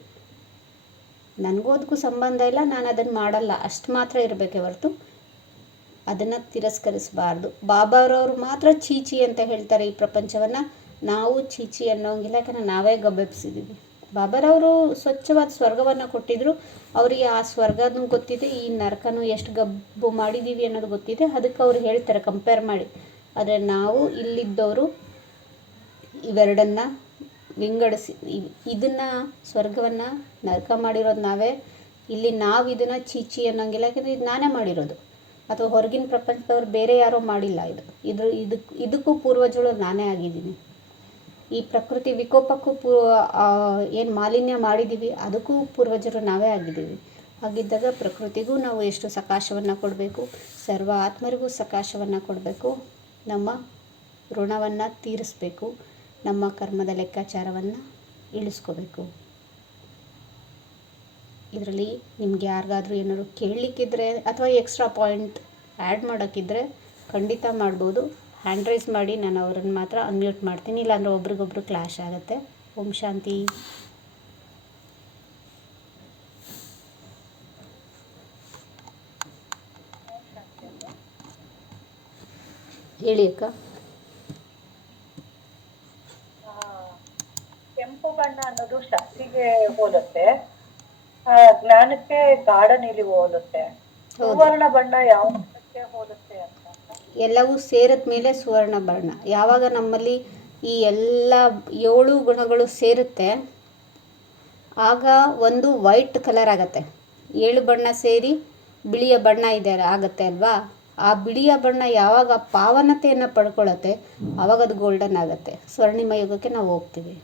ನನಗೂ ಅದಕ್ಕೂ ಸಂಬಂಧ ಇಲ್ಲ, ನಾನು ಅದನ್ನು ಮಾಡಲ್ಲ, ಅಷ್ಟು ಮಾತ್ರ ಇರಬೇಕೆ ಹೊರತು ಅದನ್ನು ತಿರಸ್ಕರಿಸಬಾರ್ದು. ಬಾಬಾರವರು ಮಾತ್ರ ಚೀಚಿ ಅಂತ ಹೇಳ್ತಾರೆ ಈ ಪ್ರಪಂಚವನ್ನು. ನಾವು ಚೀಚಿ ಅನ್ನೋಂಗಿಲ್ಲ, ಯಾಕಂದರೆ ನಾವೇ ಗಬ್ಬೆಬ್ಸಿದ್ದೀವಿ. ಬಾಬಾರವರು ಸ್ವಚ್ಛವಾದ ಸ್ವರ್ಗವನ್ನು ಕೊಟ್ಟಿದ್ದರು. ಅವರಿಗೆ ಆ ಸ್ವರ್ಗನೂ ಗೊತ್ತಿದೆ, ಈ ನರಕನೂ ಎಷ್ಟು ಗಬ್ಬು ಮಾಡಿದ್ದೀವಿ ಅನ್ನೋದು ಗೊತ್ತಿದೆ. ಅದಕ್ಕೆ ಅವ್ರು ಹೇಳ್ತಾರೆ ಕಂಪೇರ್ ಮಾಡಿ. ಆದರೆ ನಾವು ಇಲ್ಲಿದ್ದವರು ಇವೆರಡನ್ನು ವಿಂಗಡಿಸಿ, ಇದನ್ನು ಸ್ವರ್ಗವನ್ನು ನರಕ ಮಾಡಿರೋದು ನಾವೇ. ಇಲ್ಲಿ ನಾವು ಇದನ್ನು ಚೀಚಿ ಅನ್ನೋಂಗಿಲ್ಲ, ಯಾಕೆಂದರೆ ಇದು ನಾನೇ ಮಾಡಿರೋದು, ಅಥವಾ ಹೊರಗಿನ ಪ್ರಪಂಚದವ್ರು ಬೇರೆ ಯಾರೋ ಮಾಡಿಲ್ಲ. ಇದಕ್ಕೂ ಪೂರ್ವಜಗಳು ನಾನೇ ಆಗಿದ್ದೀನಿ. ಈ ಪ್ರಕೃತಿ ವಿಕೋಪಕ್ಕೂ ಏನು ಮಾಲಿನ್ಯ ಮಾಡಿದ್ದೀವಿ ಅದಕ್ಕೂ ಪೂರ್ವಜರು ನಾವೇ ಆಗಿದ್ದೀವಿ. ಹಾಗಿದ್ದಾಗ ಪ್ರಕೃತಿಗೂ ನಾವು ಎಷ್ಟು ಸಕಾಶವನ್ನು ಕೊಡಬೇಕು, ಸರ್ವ ಆತ್ಮರಿಗೂ ಸಕಾಶವನ್ನು ಕೊಡಬೇಕು, ನಮ್ಮ ಋಣವನ್ನು ತೀರಿಸಬೇಕು, ನಮ್ಮ ಕರ್ಮದ ಲೆಕ್ಕಾಚಾರವನ್ನು ಇಳಿಸ್ಕೋಬೇಕು. ಇದರಲ್ಲಿ ನಿಮ್ಗೆ ಯಾರಿಗಾದ್ರೂ ಏನಾದ್ರು ಕೇಳಲಿಕ್ಕಿದ್ರೆ ಅಥವಾ ಎಕ್ಸ್ಟ್ರಾ ಪಾಯಿಂಟ್ ಆ್ಯಡ್ ಮಾಡೋಕ್ಕಿದ್ರೆ ಖಂಡಿತ ಮಾಡ್ಬೋದು. ಹ್ಯಾಂಡ್ ರೈಸ್ ಮಾಡಿ, ನಾನು ಅವ್ರನ್ನ ಮಾತ್ರ ಅನ್ಮ್ಯೂಟ್ ಮಾಡ್ತೀನಿ, ಇಲ್ಲಾಂದರೆ ಒಬ್ರಿಗೊಬ್ರು ಕ್ಲಾಶ್ ಆಗುತ್ತೆ. ಓಂ ಶಾಂತಿ. ಹೇಳಿ ಅಕ್ಕ. ಕೆಂಪು ಬಣ್ಣ ಅನ್ನೋದು ಶಕ್ತಿಗೆ ಹೋಲುತ್ತೆ, ಜ್ಞಾನಕ್ಕೆ ಗಾಢ ನೀಲಿ ಹೋಲುತ್ತೆ. ಸುವರ್ಣ ಬಣ್ಣ ಯಾವ ಹೋಲುತ್ತೆ ಅಂತ? ಎಲ್ಲವೂ ಸೇರಿದ ಮೇಲೆ ಸುವರ್ಣ ಬಣ್ಣ. ಯಾವಾಗ ನಮ್ಮಲ್ಲಿ ಈ ಎಲ್ಲ 7 ಗುಣಗಳು ಸೇರುತ್ತೆ ಆಗ ಒಂದು ವೈಟ್ ಕಲರ್ ಆಗುತ್ತೆ. 7 ಬಣ್ಣ ಸೇರಿ ಬಿಳಿಯ ಬಣ್ಣ ಇದೆ ಆಗುತ್ತೆ ಅಲ್ವಾ. ಆ ಬಿಳಿಯ ಬಣ್ಣ ಯಾವಾಗ ಪಾವನತೆಯನ್ನು ಪಡ್ಕೊಳ್ಳುತ್ತೆ ಆವಾಗ ಅದು ಗೋಲ್ಡನ್ ಆಗುತ್ತೆ. ಸ್ವರ್ಣಿಮ ಯುಗಕ್ಕೆ ನಾವು ಹೋಗ್ತೀವಿ.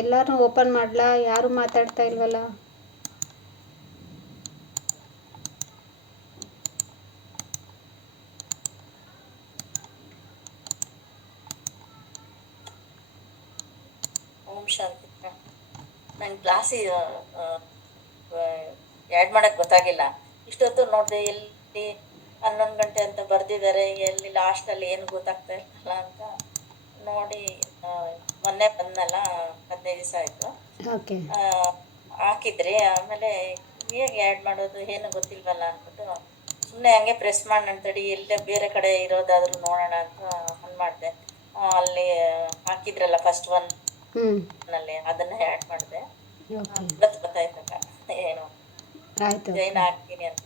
ಎಲ್ಲರೂ ಓಪನ್ ಮಾಡಲಾ? ಯಾರು ಮಾತಾಡ್ತಾ ಇಲ್ವಲ್ಲ? ಓಂ ಶಾಂತಿ. ನಂಗೆ ಕ್ಲಾಸಿಗೆ ಆ್ಯಡ್ ಮಾಡೋಕ್ಕೆ ಗೊತ್ತಾಗಿಲ್ಲ. ಇಷ್ಟೊತ್ತು ನೋಡಿದೆ ಎಲ್ಲಿ 11 ಗಂಟೆ ಅಂತ ಬರೆದಿದ್ದಾರೆ, ಎಲ್ಲಿ ಲಾಸ್ಟಲ್ಲಿ ಏನು ಗೊತ್ತಾಗ್ತಾ ಇರಲ್ಲ ಅಂತ ನೋಡಿ ಮೊನ್ನೆ ಬಂದಲ್ಲ, 15 ದಿವಸ ಆಯಿತು. ಓಕೆ, ಹಾಕಿದ್ರಿ. ಆಮೇಲೆ ಹೇಗೆ ಆ್ಯಡ್ ಮಾಡೋದು ಏನು ಗೊತ್ತಿಲ್ವಲ್ಲ ಅಂದ್ಬಿಟ್ಟು ಸುಮ್ಮನೆ ಹಂಗೆ ಪ್ರೆಸ್ ಮಾಡಿ ಅಂತಡಿ ಎಲ್ಲೇ ಬೇರೆ ಕಡೆ ಇರೋದಾದರೂ ನೋಡೋಣ ಅಂತ ಆನ್ ಮಾಡಿದೆ. ಅಲ್ಲಿ ಹಾಕಿದ್ರಲ್ಲ ಫಸ್ಟ್ ಒನ್ನಲ್ಲಿ, ಅದನ್ನು ಆ್ಯಡ್ ಮಾಡಿದೆ. ಗೊತ್ತಾಯ್ತಕ್ಕ ಏನು ಜೈನ ಹಾಕ್ತೀನಿ ಅಂತ.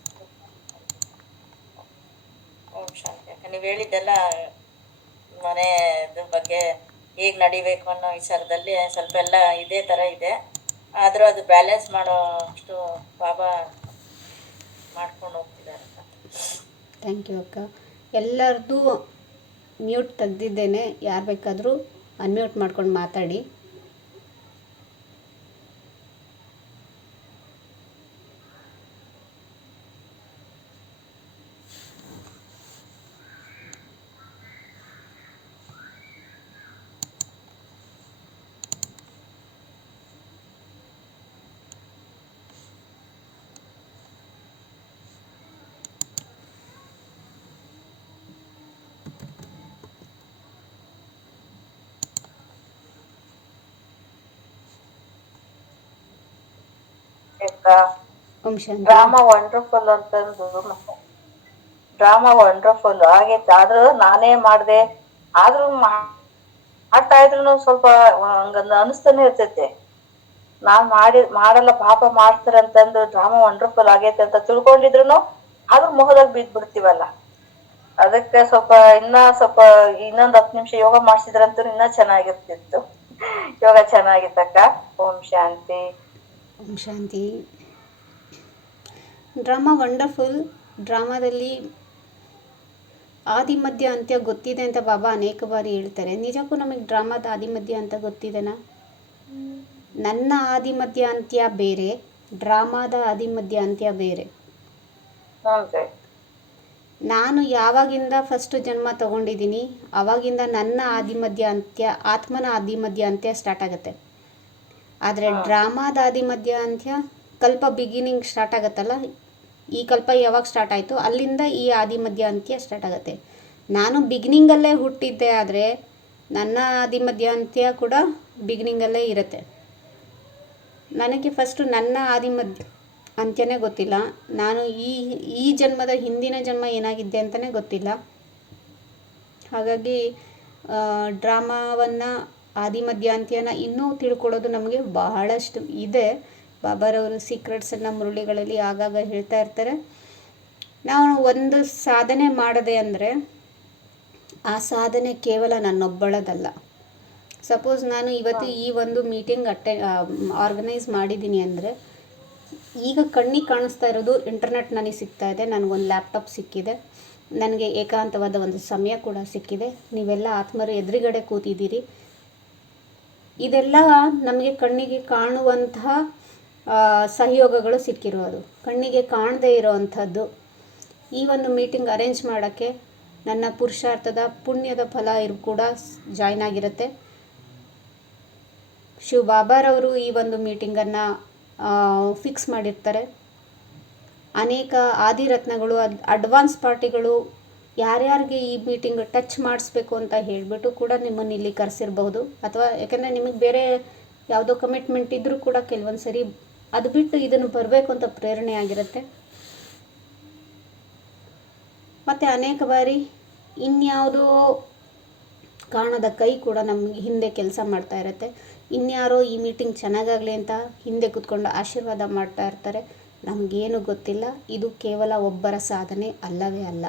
ಓಂ ಶಾಂತಿ ಅಕ್ಕ. ನೀವು ಹೇಳಿದ್ದೆಲ್ಲ ಮನೆದ ಬಗ್ಗೆ ಹೇಗೆ ನಡಿಬೇಕು ಅನ್ನೋ ವಿಚಾರದಲ್ಲಿ ಸ್ವಲ್ಪ ಎಲ್ಲ ಇದೇ ಥರ ಇದೆ. ಆದರೂ ಅದು ಬ್ಯಾಲೆನ್ಸ್ ಮಾಡೋ ಅಷ್ಟು ಬಾಬಾ ಮಾಡ್ಕೊಂಡು ಹೋಗ್ತಿದ್ದಾರೆ. ಥ್ಯಾಂಕ್ ಯು ಅಕ್ಕ. ಎಲ್ಲರದ್ದು ಮ್ಯೂಟ್ ತೆಗ್ದಿದ್ದೇನೆ, ಯಾರು ಬೇಕಾದರೂ ಅನ್ಮ್ಯೂಟ್ ಮಾಡ್ಕೊಂಡು ಮಾತಾಡಿ. ಓಂ ಶಾಂತಿ. ಡ್ರಾಮಾ ವಂಡರ್ಫುಲ್ ಅಂತಂದು, ಡ್ರಾಮಾ ವಂಡರ್ಫುಲ್ ಆಗೈತೆ. ಆದ್ರೂ ನಾನೇ ಮಾಡಿದೆ, ಆದ್ರೂ ಮಾಡ್ತಾ ಇದ್ರು ಸ್ವಲ್ಪ ಹಂಗಂದು ಅನಿಸ್ತಾನೆ ಇರ್ತೈತೆ. ನಾನ್ ಮಾಡಲ್ಲ ಪಾಪ ಮಾಡ್ತಾರಂತಂದು ಡ್ರಾಮಾ ವಂಡರ್ಫುಲ್ ಆಗೈತೆ ಅಂತ ತಿಳ್ಕೊಂಡಿದ್ರು ಆದ್ರೂ ಮೊಹದಾಗ ಬಿದ್ಬಿಡ್ತೀವಲ್ಲ. ಅದಕ್ಕೆ ಸ್ವಲ್ಪ ಇನ್ನೊಂದ್ 10 ನಿಮಿಷ ಯೋಗ ಮಾಡ್ಸಿದ್ರಂತೂ ಇನ್ನ ಚೆನ್ನಾಗಿರ್ತಿತ್ತು. ಯೋಗ ಚೆನ್ನಾಗಿತ್ತಕ್ಕ. ಓಂ ಶಾಂತಿ. ಓಂ ಶಾಂತಿ. Drama wonderful. ಡ್ರಾಮಾದಲ್ಲಿ ಆದಿ ಮಧ್ಯ ಅಂತ್ಯ ಗೊತ್ತಿದೆ ಅಂತ ಬಾಬಾ ಅನೇಕ ಬಾರಿ ಹೇಳ್ತಾರೆ. ನಿಜಕ್ಕೂ ನಮಗೆ ಡ್ರಾಮಾದ ಆದಿ ಮಧ್ಯ ಅಂತ ಗೊತ್ತಿದೆನಾ? ನನ್ನ ಆದಿಮಧ್ಯ ಅಂತ್ಯ ಬೇರೆ, ಡ್ರಾಮಾದ ಆದಿಮಧ್ಯ ಅಂತ್ಯ ಬೇರೆ. ಹ್ಞೂ ರೀ. ನಾನು ಯಾವಾಗಿಂದ ಫಸ್ಟ್ ಜನ್ಮ ತಗೊಂಡಿದ್ದೀನಿ ಆವಾಗಿಂದ ನನ್ನ ಆದಿಮಧ್ಯ ಅಂತ್ಯ, ಆತ್ಮನ ಆದಿಮಧ್ಯ ಅಂತ್ಯ ಸ್ಟಾರ್ಟ್ ಆಗುತ್ತೆ. ಆದರೆ ಡ್ರಾಮಾದ ಆದಿಮಧ್ಯ ಅಂತ್ಯ ಕಲ್ಪ ಬಿಗಿನಿಂಗ್ ಸ್ಟಾರ್ಟ್ ಆಗುತ್ತಲ್ಲ, ಈ ಕಲ್ಪ ಯಾವಾಗ ಸ್ಟಾರ್ಟ್ ಆಯಿತು ಅಲ್ಲಿಂದ ಈ ಆದಿಮಧ್ಯ ಅಂತ್ಯ ಸ್ಟಾರ್ಟ್ ಆಗುತ್ತೆ. ನಾನು ಬಿಗಿನಿಂಗಲ್ಲೇ ಹುಟ್ಟಿದ್ದೆ, ಆದರೆ ನನ್ನ ಆದಿಮಧ್ಯ ಅಂತ್ಯ ಕೂಡ ಬಿಗಿನಿಂಗಲ್ಲೇ ಇರುತ್ತೆ. ನನಗೆ ಫಸ್ಟು ನನ್ನ ಆದಿಮಧ್ಯ ಅಂತ್ಯನೇ ಗೊತ್ತಿಲ್ಲ. ನಾನು ಈ ಜನ್ಮದ ಹಿಂದಿನ ಜನ್ಮ ಏನಾಗಿದ್ದೆ ಅಂತಲೇ ಗೊತ್ತಿಲ್ಲ. ಹಾಗಾಗಿ ಡ್ರಾಮಾವನ್ನು ಆದಿಮಧ್ಯ ಅಂತ್ಯನ ಇನ್ನೂ ತಿಳ್ಕೊಳ್ಳೋದು ನಮಗೆ ಬಹಳಷ್ಟು ಇದೆ. ಬಾಬಾರವರು ಸೀಕ್ರೆಟ್ಸನ್ನು ಮುರಳಿಗಳಲ್ಲಿ ಆಗಾಗ ಹೇಳ್ತಾ ಇರ್ತಾರೆ. ನಾವು ಒಂದು ಸಾಧನೆ ಮಾಡದೆ ಅಂದರೆ ಆ ಸಾಧನೆ ಕೇವಲ ನನ್ನೊಬ್ಬಳದಲ್ಲ. ಸಪೋಸ್ ನಾನು ಇವತ್ತು ಈ ಒಂದು ಮೀಟಿಂಗ್ ಆರ್ಗನೈಸ್ ಮಾಡಿದ್ದೀನಿ ಅಂದರೆ, ಈಗ ಕಣ್ಣಿಗೆ ಕಾಣಿಸ್ತಾ ಇರೋದು ಇಂಟರ್ನೆಟ್ ನನಗೆ ಸಿಗ್ತಾ ಇದೆ, ನನಗೊಂದು ಲ್ಯಾಪ್ಟಾಪ್ ಸಿಕ್ಕಿದೆ, ನನಗೆ ಏಕಾಂತವಾದ ಒಂದು ಸಮಯ ಕೂಡ ಸಿಕ್ಕಿದೆ, ನೀವೆಲ್ಲ ಆತ್ಮರು ಎದುರುಗಡೆ ಕೂತಿದ್ದೀರಿ. ಇದೆಲ್ಲ ನಮಗೆ ಕಣ್ಣಿಗೆ ಕಾಣುವಂತಹ ಸಹಯೋಗಗಳು ಸಿಕ್ಕಿರೋದು. ಕಣ್ಣಿಗೆ ಕಾಣದೇ ಇರೋವಂಥದ್ದು. ಈ ಒಂದು ಮೀಟಿಂಗ್ ಅರೇಂಜ್ ಮಾಡೋಕ್ಕೆ ನನ್ನ ಪುರುಷಾರ್ಥದ ಪುಣ್ಯದ ಫಲ ಕೂಡ ಜಾಯ್ನ್ ಆಗಿರುತ್ತೆ. ಶಿವ ಬಾಬಾರವರು ಈ ಒಂದು ಮೀಟಿಂಗನ್ನು ಫಿಕ್ಸ್ ಮಾಡಿರ್ತಾರೆ. ಅನೇಕ ಆದಿರತ್ನಗಳು, ಅಡ್ವಾನ್ಸ್ ಪಾರ್ಟಿಗಳು ಯಾರ್ಯಾರಿಗೆ ಈ ಮೀಟಿಂಗ್ ಟಚ್ ಮಾಡಿಸ್ಬೇಕು ಅಂತ ಹೇಳಿಬಿಟ್ಟು ಕೂಡ ನಿಮ್ಮನ್ನು ಇಲ್ಲಿ ಕರೆಸಿರ್ಬೋದು. ಅಥವಾ ಯಾಕೆಂದರೆ ನಿಮಗೆ ಬೇರೆ ಯಾವುದೋ ಕಮಿಟ್ಮೆಂಟ್ ಇದ್ದರೂ ಕೂಡ ಕೆಲವೊಂದು ಸರಿ ಅದು ಬಿಟ್ಟು ಇದನ್ನು ಬರಬೇಕು ಅಂತ ಪ್ರೇರಣೆ ಆಗಿರುತ್ತೆ. ಮತ್ತು ಅನೇಕ ಬಾರಿ ಇನ್ಯಾವುದೋ ಕಾರಣದ ಕೈ ಕೂಡ ನಮಗೆ ಹಿಂದೆ ಕೆಲಸ ಮಾಡ್ತಾ ಇರುತ್ತೆ. ಇನ್ಯಾರೋ ಈ ಮೀಟಿಂಗ್ ಚೆನ್ನಾಗಾಗಲಿ ಅಂತ ಹಿಂದೆ ಕೂತ್ಕೊಂಡು ಆಶೀರ್ವಾದ ಮಾಡ್ತಾ ಇರ್ತಾರೆ. ನಮಗೇನು ಗೊತ್ತಿಲ್ಲ. ಇದು ಕೇವಲ ಒಬ್ಬರ ಸಾಧನೆ ಅಲ್ಲವೇ ಅಲ್ಲ.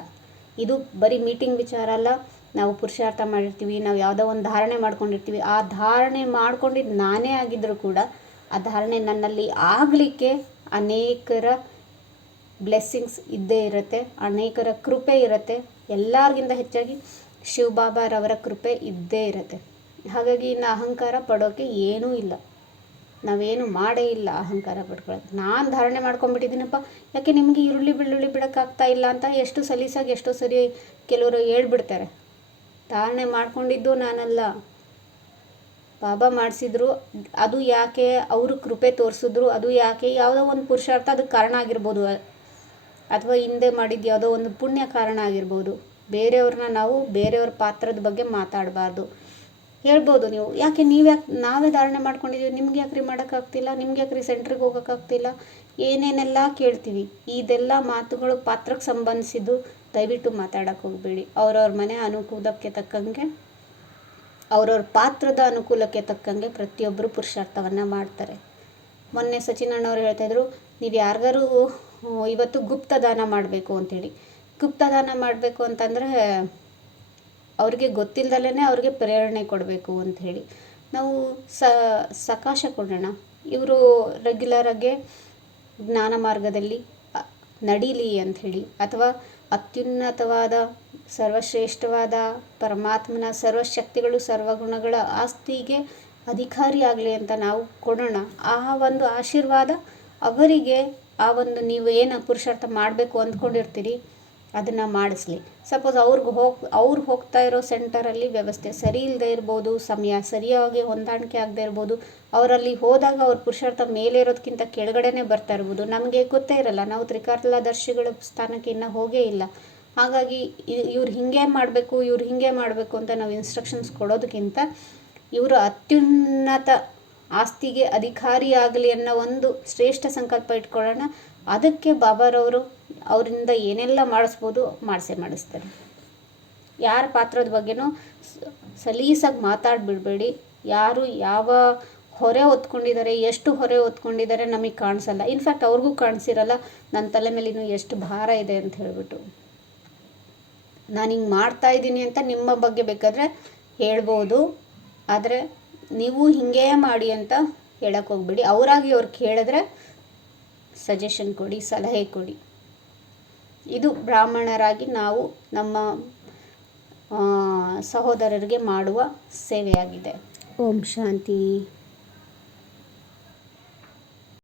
ಇದು ಬರೀ ಮೀಟಿಂಗ್ ವಿಚಾರ ಅಲ್ಲ. ನಾವು ಪುರುಷಾರ್ಥ ಮಾಡಿರ್ತೀವಿ, ನಾವು ಯಾವುದೋ ಒಂದು ಧಾರಣೆ ಮಾಡ್ಕೊಂಡಿರ್ತೀವಿ. ಆ ಧಾರಣೆ ಮಾಡ್ಕೊಂಡಿದ್ದು ನಾನೇ ಆಗಿದ್ದರೂ ಕೂಡ ಆ ಧಾರಣೆ ನನ್ನಲ್ಲಿ ಆಗಲಿಕ್ಕೆ ಅನೇಕರ ಬ್ಲೆಸ್ಸಿಂಗ್ಸ್ ಇದ್ದೇ ಇರುತ್ತೆ, ಅನೇಕರ ಕೃಪೆ ಇರುತ್ತೆ. ಎಲ್ಲರಿಗಿಂತ ಹೆಚ್ಚಾಗಿ ಶಿವ ಬಾಬಾರವರ ಕೃಪೆ ಇದ್ದೇ ಇರುತ್ತೆ. ಹಾಗಾಗಿ ಇನ್ನು ಅಹಂಕಾರ ಪಡೋಕ್ಕೆ ಏನೂ ಇಲ್ಲ. ನಾವೇನು ಮಾಡೇ ಇಲ್ಲ ಅಹಂಕಾರ ಪಡ್ಕೊಳ್ಳೋದು. ನಾನು ಧಾರಣೆ ಮಾಡ್ಕೊಂಡ್ಬಿಟ್ಟಿದ್ದೀನಪ್ಪ, ಯಾಕೆ ನಿಮಗೆ ಈರುಳ್ಳಿ ಬೆಳ್ಳುಳ್ಳಿ ಬಿಡೋಕ್ಕಾಗ್ತಾ ಇಲ್ಲ ಅಂತ ಎಷ್ಟು ಸಲೀಸಾಗಿ ಎಷ್ಟೋ ಸರಿ ಕೆಲವರು ಹೇಳ್ಬಿಡ್ತಾರೆ. ಧಾರಣೆ ಮಾಡ್ಕೊಂಡಿದ್ದು ನಾನಲ್ಲ, ಬಾಬಾ ಮಾಡಿಸಿದ್ರು. ಅದು ಯಾಕೆ ಅವರು ಕೃಪೆ ತೋರಿಸಿದ್ರು, ಅದು ಯಾಕೆ ಯಾವುದೋ ಒಂದು ಪುರುಷಾರ್ಥ ಅದಕ್ಕೆ ಕಾರಣ ಆಗಿರ್ಬೋದು, ಅಥವಾ ಹಿಂದೆ ಮಾಡಿದ್ದು ಯಾವುದೋ ಒಂದು ಪುಣ್ಯ ಕಾರಣ ಆಗಿರ್ಬೋದು. ಬೇರೆಯವ್ರನ್ನ ನಾವು ಬೇರೆಯವ್ರ ಪಾತ್ರದ ಬಗ್ಗೆ ಮಾತಾಡಬಾರ್ದು. ಹೇಳ್ಬೋದು ನೀವು, ಯಾಕೆ ನಾವೇ ಧಾರಣೆ ಮಾಡ್ಕೊಂಡಿದ್ದೀವಿ, ನಿಮ್ಗೆ ಯಾಕ್ರಿ ಮಾಡೋಕ್ಕಾಗ್ತಿಲ್ಲ, ನಿಮ್ಗೆ ಯಾಕ್ರಿ ಸೆಂಟ್ರಿಗೆ ಹೋಗೋಕ್ಕಾಗ್ತಿಲ್ಲ, ಏನೇನೆಲ್ಲ ಕೇಳ್ತೀವಿ. ಇದೆಲ್ಲ ಮಾತುಗಳು ಪಾತ್ರಕ್ಕೆ ಸಂಬಂಧಿಸಿದ್ದು. ದಯವಿಟ್ಟು ಮಾತಾಡೋಕ್ಕೆ ಹೋಗಬೇಡಿ. ಅವ್ರವ್ರ ಮನೆ ಅನುಕೂಲಕ್ಕೆ ತಕ್ಕಂಗೆ, ಅವ್ರವ್ರ ಪಾತ್ರದ ಅನುಕೂಲಕ್ಕೆ ತಕ್ಕಂಗೆ ಪ್ರತಿಯೊಬ್ಬರು ಪುರುಷಾರ್ಥವನ್ನು ಮಾಡ್ತಾರೆ. ಮೊನ್ನೆ ಸಚಿನಣ್ಣವ್ರು ಹೇಳ್ತಾಯಿದ್ರು, ನೀವು ಯಾರಿಗಾರು ಇವತ್ತು ಗುಪ್ತದಾನ ಮಾಡಬೇಕು ಅಂಥೇಳಿ. ಗುಪ್ತದಾನ ಮಾಡಬೇಕು ಅಂತಂದರೆ ಅವ್ರಿಗೆ ಗೊತ್ತಿಲ್ಲದಲೇ ಅವ್ರಿಗೆ ಪ್ರೇರಣೆ ಕೊಡಬೇಕು ಅಂಥೇಳಿ ನಾವು ಸಕಾಶ ಕೊಡೋಣ. ಇವರು ರೆಗ್ಯುಲರಾಗೆ ಜ್ಞಾನ ಮಾರ್ಗದಲ್ಲಿ ನಡೀಲಿ ಅಂಥೇಳಿ, ಅಥವಾ ಅತ್ಯುನ್ನತವಾದ ಸರ್ವಶ್ರೇಷ್ಠವಾದ ಪರಮಾತ್ಮನ ಸರ್ವಶಕ್ತಿಗಳು ಸರ್ವಗುಣಗಳ ಆಸ್ತಿಗೆ ಅಧಿಕಾರಿ ಆಗಲಿ ಅಂತ ನಾವು ಕೊಡೋಣ. ಆ ಒಂದು ಆಶೀರ್ವಾದ ಅವರಿಗೆ, ಆ ಒಂದು ನೀವು ಏನು ಪುರುಷಾರ್ಥ ಮಾಡಬೇಕು ಅಂದ್ಕೊಂಡಿರ್ತೀರಿ ಅದನ್ನು ಮಾಡಿಸ್ಲಿ. ಸಪೋಸ್ ಅವ್ರು ಹೋಗ್ತಾ ಇರೋ ಸೆಂಟರಲ್ಲಿ ವ್ಯವಸ್ಥೆ ಸರಿ ಇಲ್ಲದೆ ಇರ್ಬೋದು, ಸಮಯ ಸರಿಯಾಗಿ ಹೊಂದಾಣಿಕೆ ಆಗದೆ ಇರ್ಬೋದು, ಅವರಲ್ಲಿ ಹೋದಾಗ ಅವ್ರ ಪುರುಷಾರ್ಥ ಮೇಲೆ ಇರೋದಕ್ಕಿಂತ ಕೆಳಗಡೆನೇ ಬರ್ತಾ ಇರ್ಬೋದು. ನಮಗೆ ಗೊತ್ತೇ ಇರಲ್ಲ, ನಾವು ತ್ರಿಕಾಲದರ್ಶಿಗಳ ಸ್ಥಾನಕ್ಕೆ ಇನ್ನೂ ಹೋಗೇ ಇಲ್ಲ. ಹಾಗಾಗಿ ಇವ್ರು ಹೀಗೆ ಮಾಡಬೇಕು ಅಂತ ನಾವು ಇನ್ಸ್ಟ್ರಕ್ಷನ್ಸ್ ಕೊಡೋದಕ್ಕಿಂತ ಇವರು ಅತ್ಯುನ್ನತ ಆಸ್ತಿಗೆ ಅಧಿಕಾರಿ ಆಗಲಿ ಅನ್ನೋ ಒಂದು ಶ್ರೇಷ್ಠ ಸಂಕಲ್ಪ ಇಟ್ಕೊಳ್ಳೋಣ. ಅದಕ್ಕೆ ಬಾಬಾರವರು ಅವರಿಂದ ಏನೆಲ್ಲ ಮಾಡಿಸ್ಬೋದು ಮಾಡಿಸ್ತಾರೆ. ಯಾರ ಪಾತ್ರದ ಬಗ್ಗೆನೂ ಸಲೀಸಾಗಿ ಮಾತಾಡಿಬಿಡಬೇಡಿ. ಯಾರು ಯಾವ ಹೊರೆ ಹೊತ್ಕೊಂಡಿದ್ದಾರೆ, ಎಷ್ಟು ಹೊರೆ ಹೊತ್ಕೊಂಡಿದ್ದಾರೆ ನಮಗೆ ಕಾಣಿಸಲ್ಲ. ಇನ್ಫ್ಯಾಕ್ಟ್ ಅವ್ರಿಗೂ ಕಾಣಿಸಿರಲ್ಲ ನನ್ನ ತಲೆ ಮೇಲೆ ಇನ್ನೂ ಎಷ್ಟು ಭಾರ ಇದೆ ಅಂತ ಹೇಳಿಬಿಟ್ಟು. ನಾನು ಹಿಂಗೆ ಮಾಡ್ತಾಯಿದ್ದೀನಿ ಅಂತ ನಿಮ್ಮ ಬಗ್ಗೆ ಬೇಕಾದರೆ ಹೇಳ್ಬೋದು, ಆದರೆ ನೀವು ಹಿಂಗೇ ಮಾಡಿ ಅಂತ ಹೇಳಕ್ಕೆ ಹೋಗ್ಬೇಡಿ. ಅವರಾಗಿ ಅವ್ರು ಕೇಳಿದ್ರೆ ಸಜೆಷನ್ ಕೊಡಿ, ಸಲಹೆ ಕೊಡಿ. ಇದು ಬ್ರಾಹ್ಮಣರಾಗಿ ನಾವು ನಮ್ಮ ಸಹೋದರರಿಗೆ ಮಾಡುವ ಸೇವೆಯಾಗಿದೆ. ಓಂ ಶಾಂತಿ.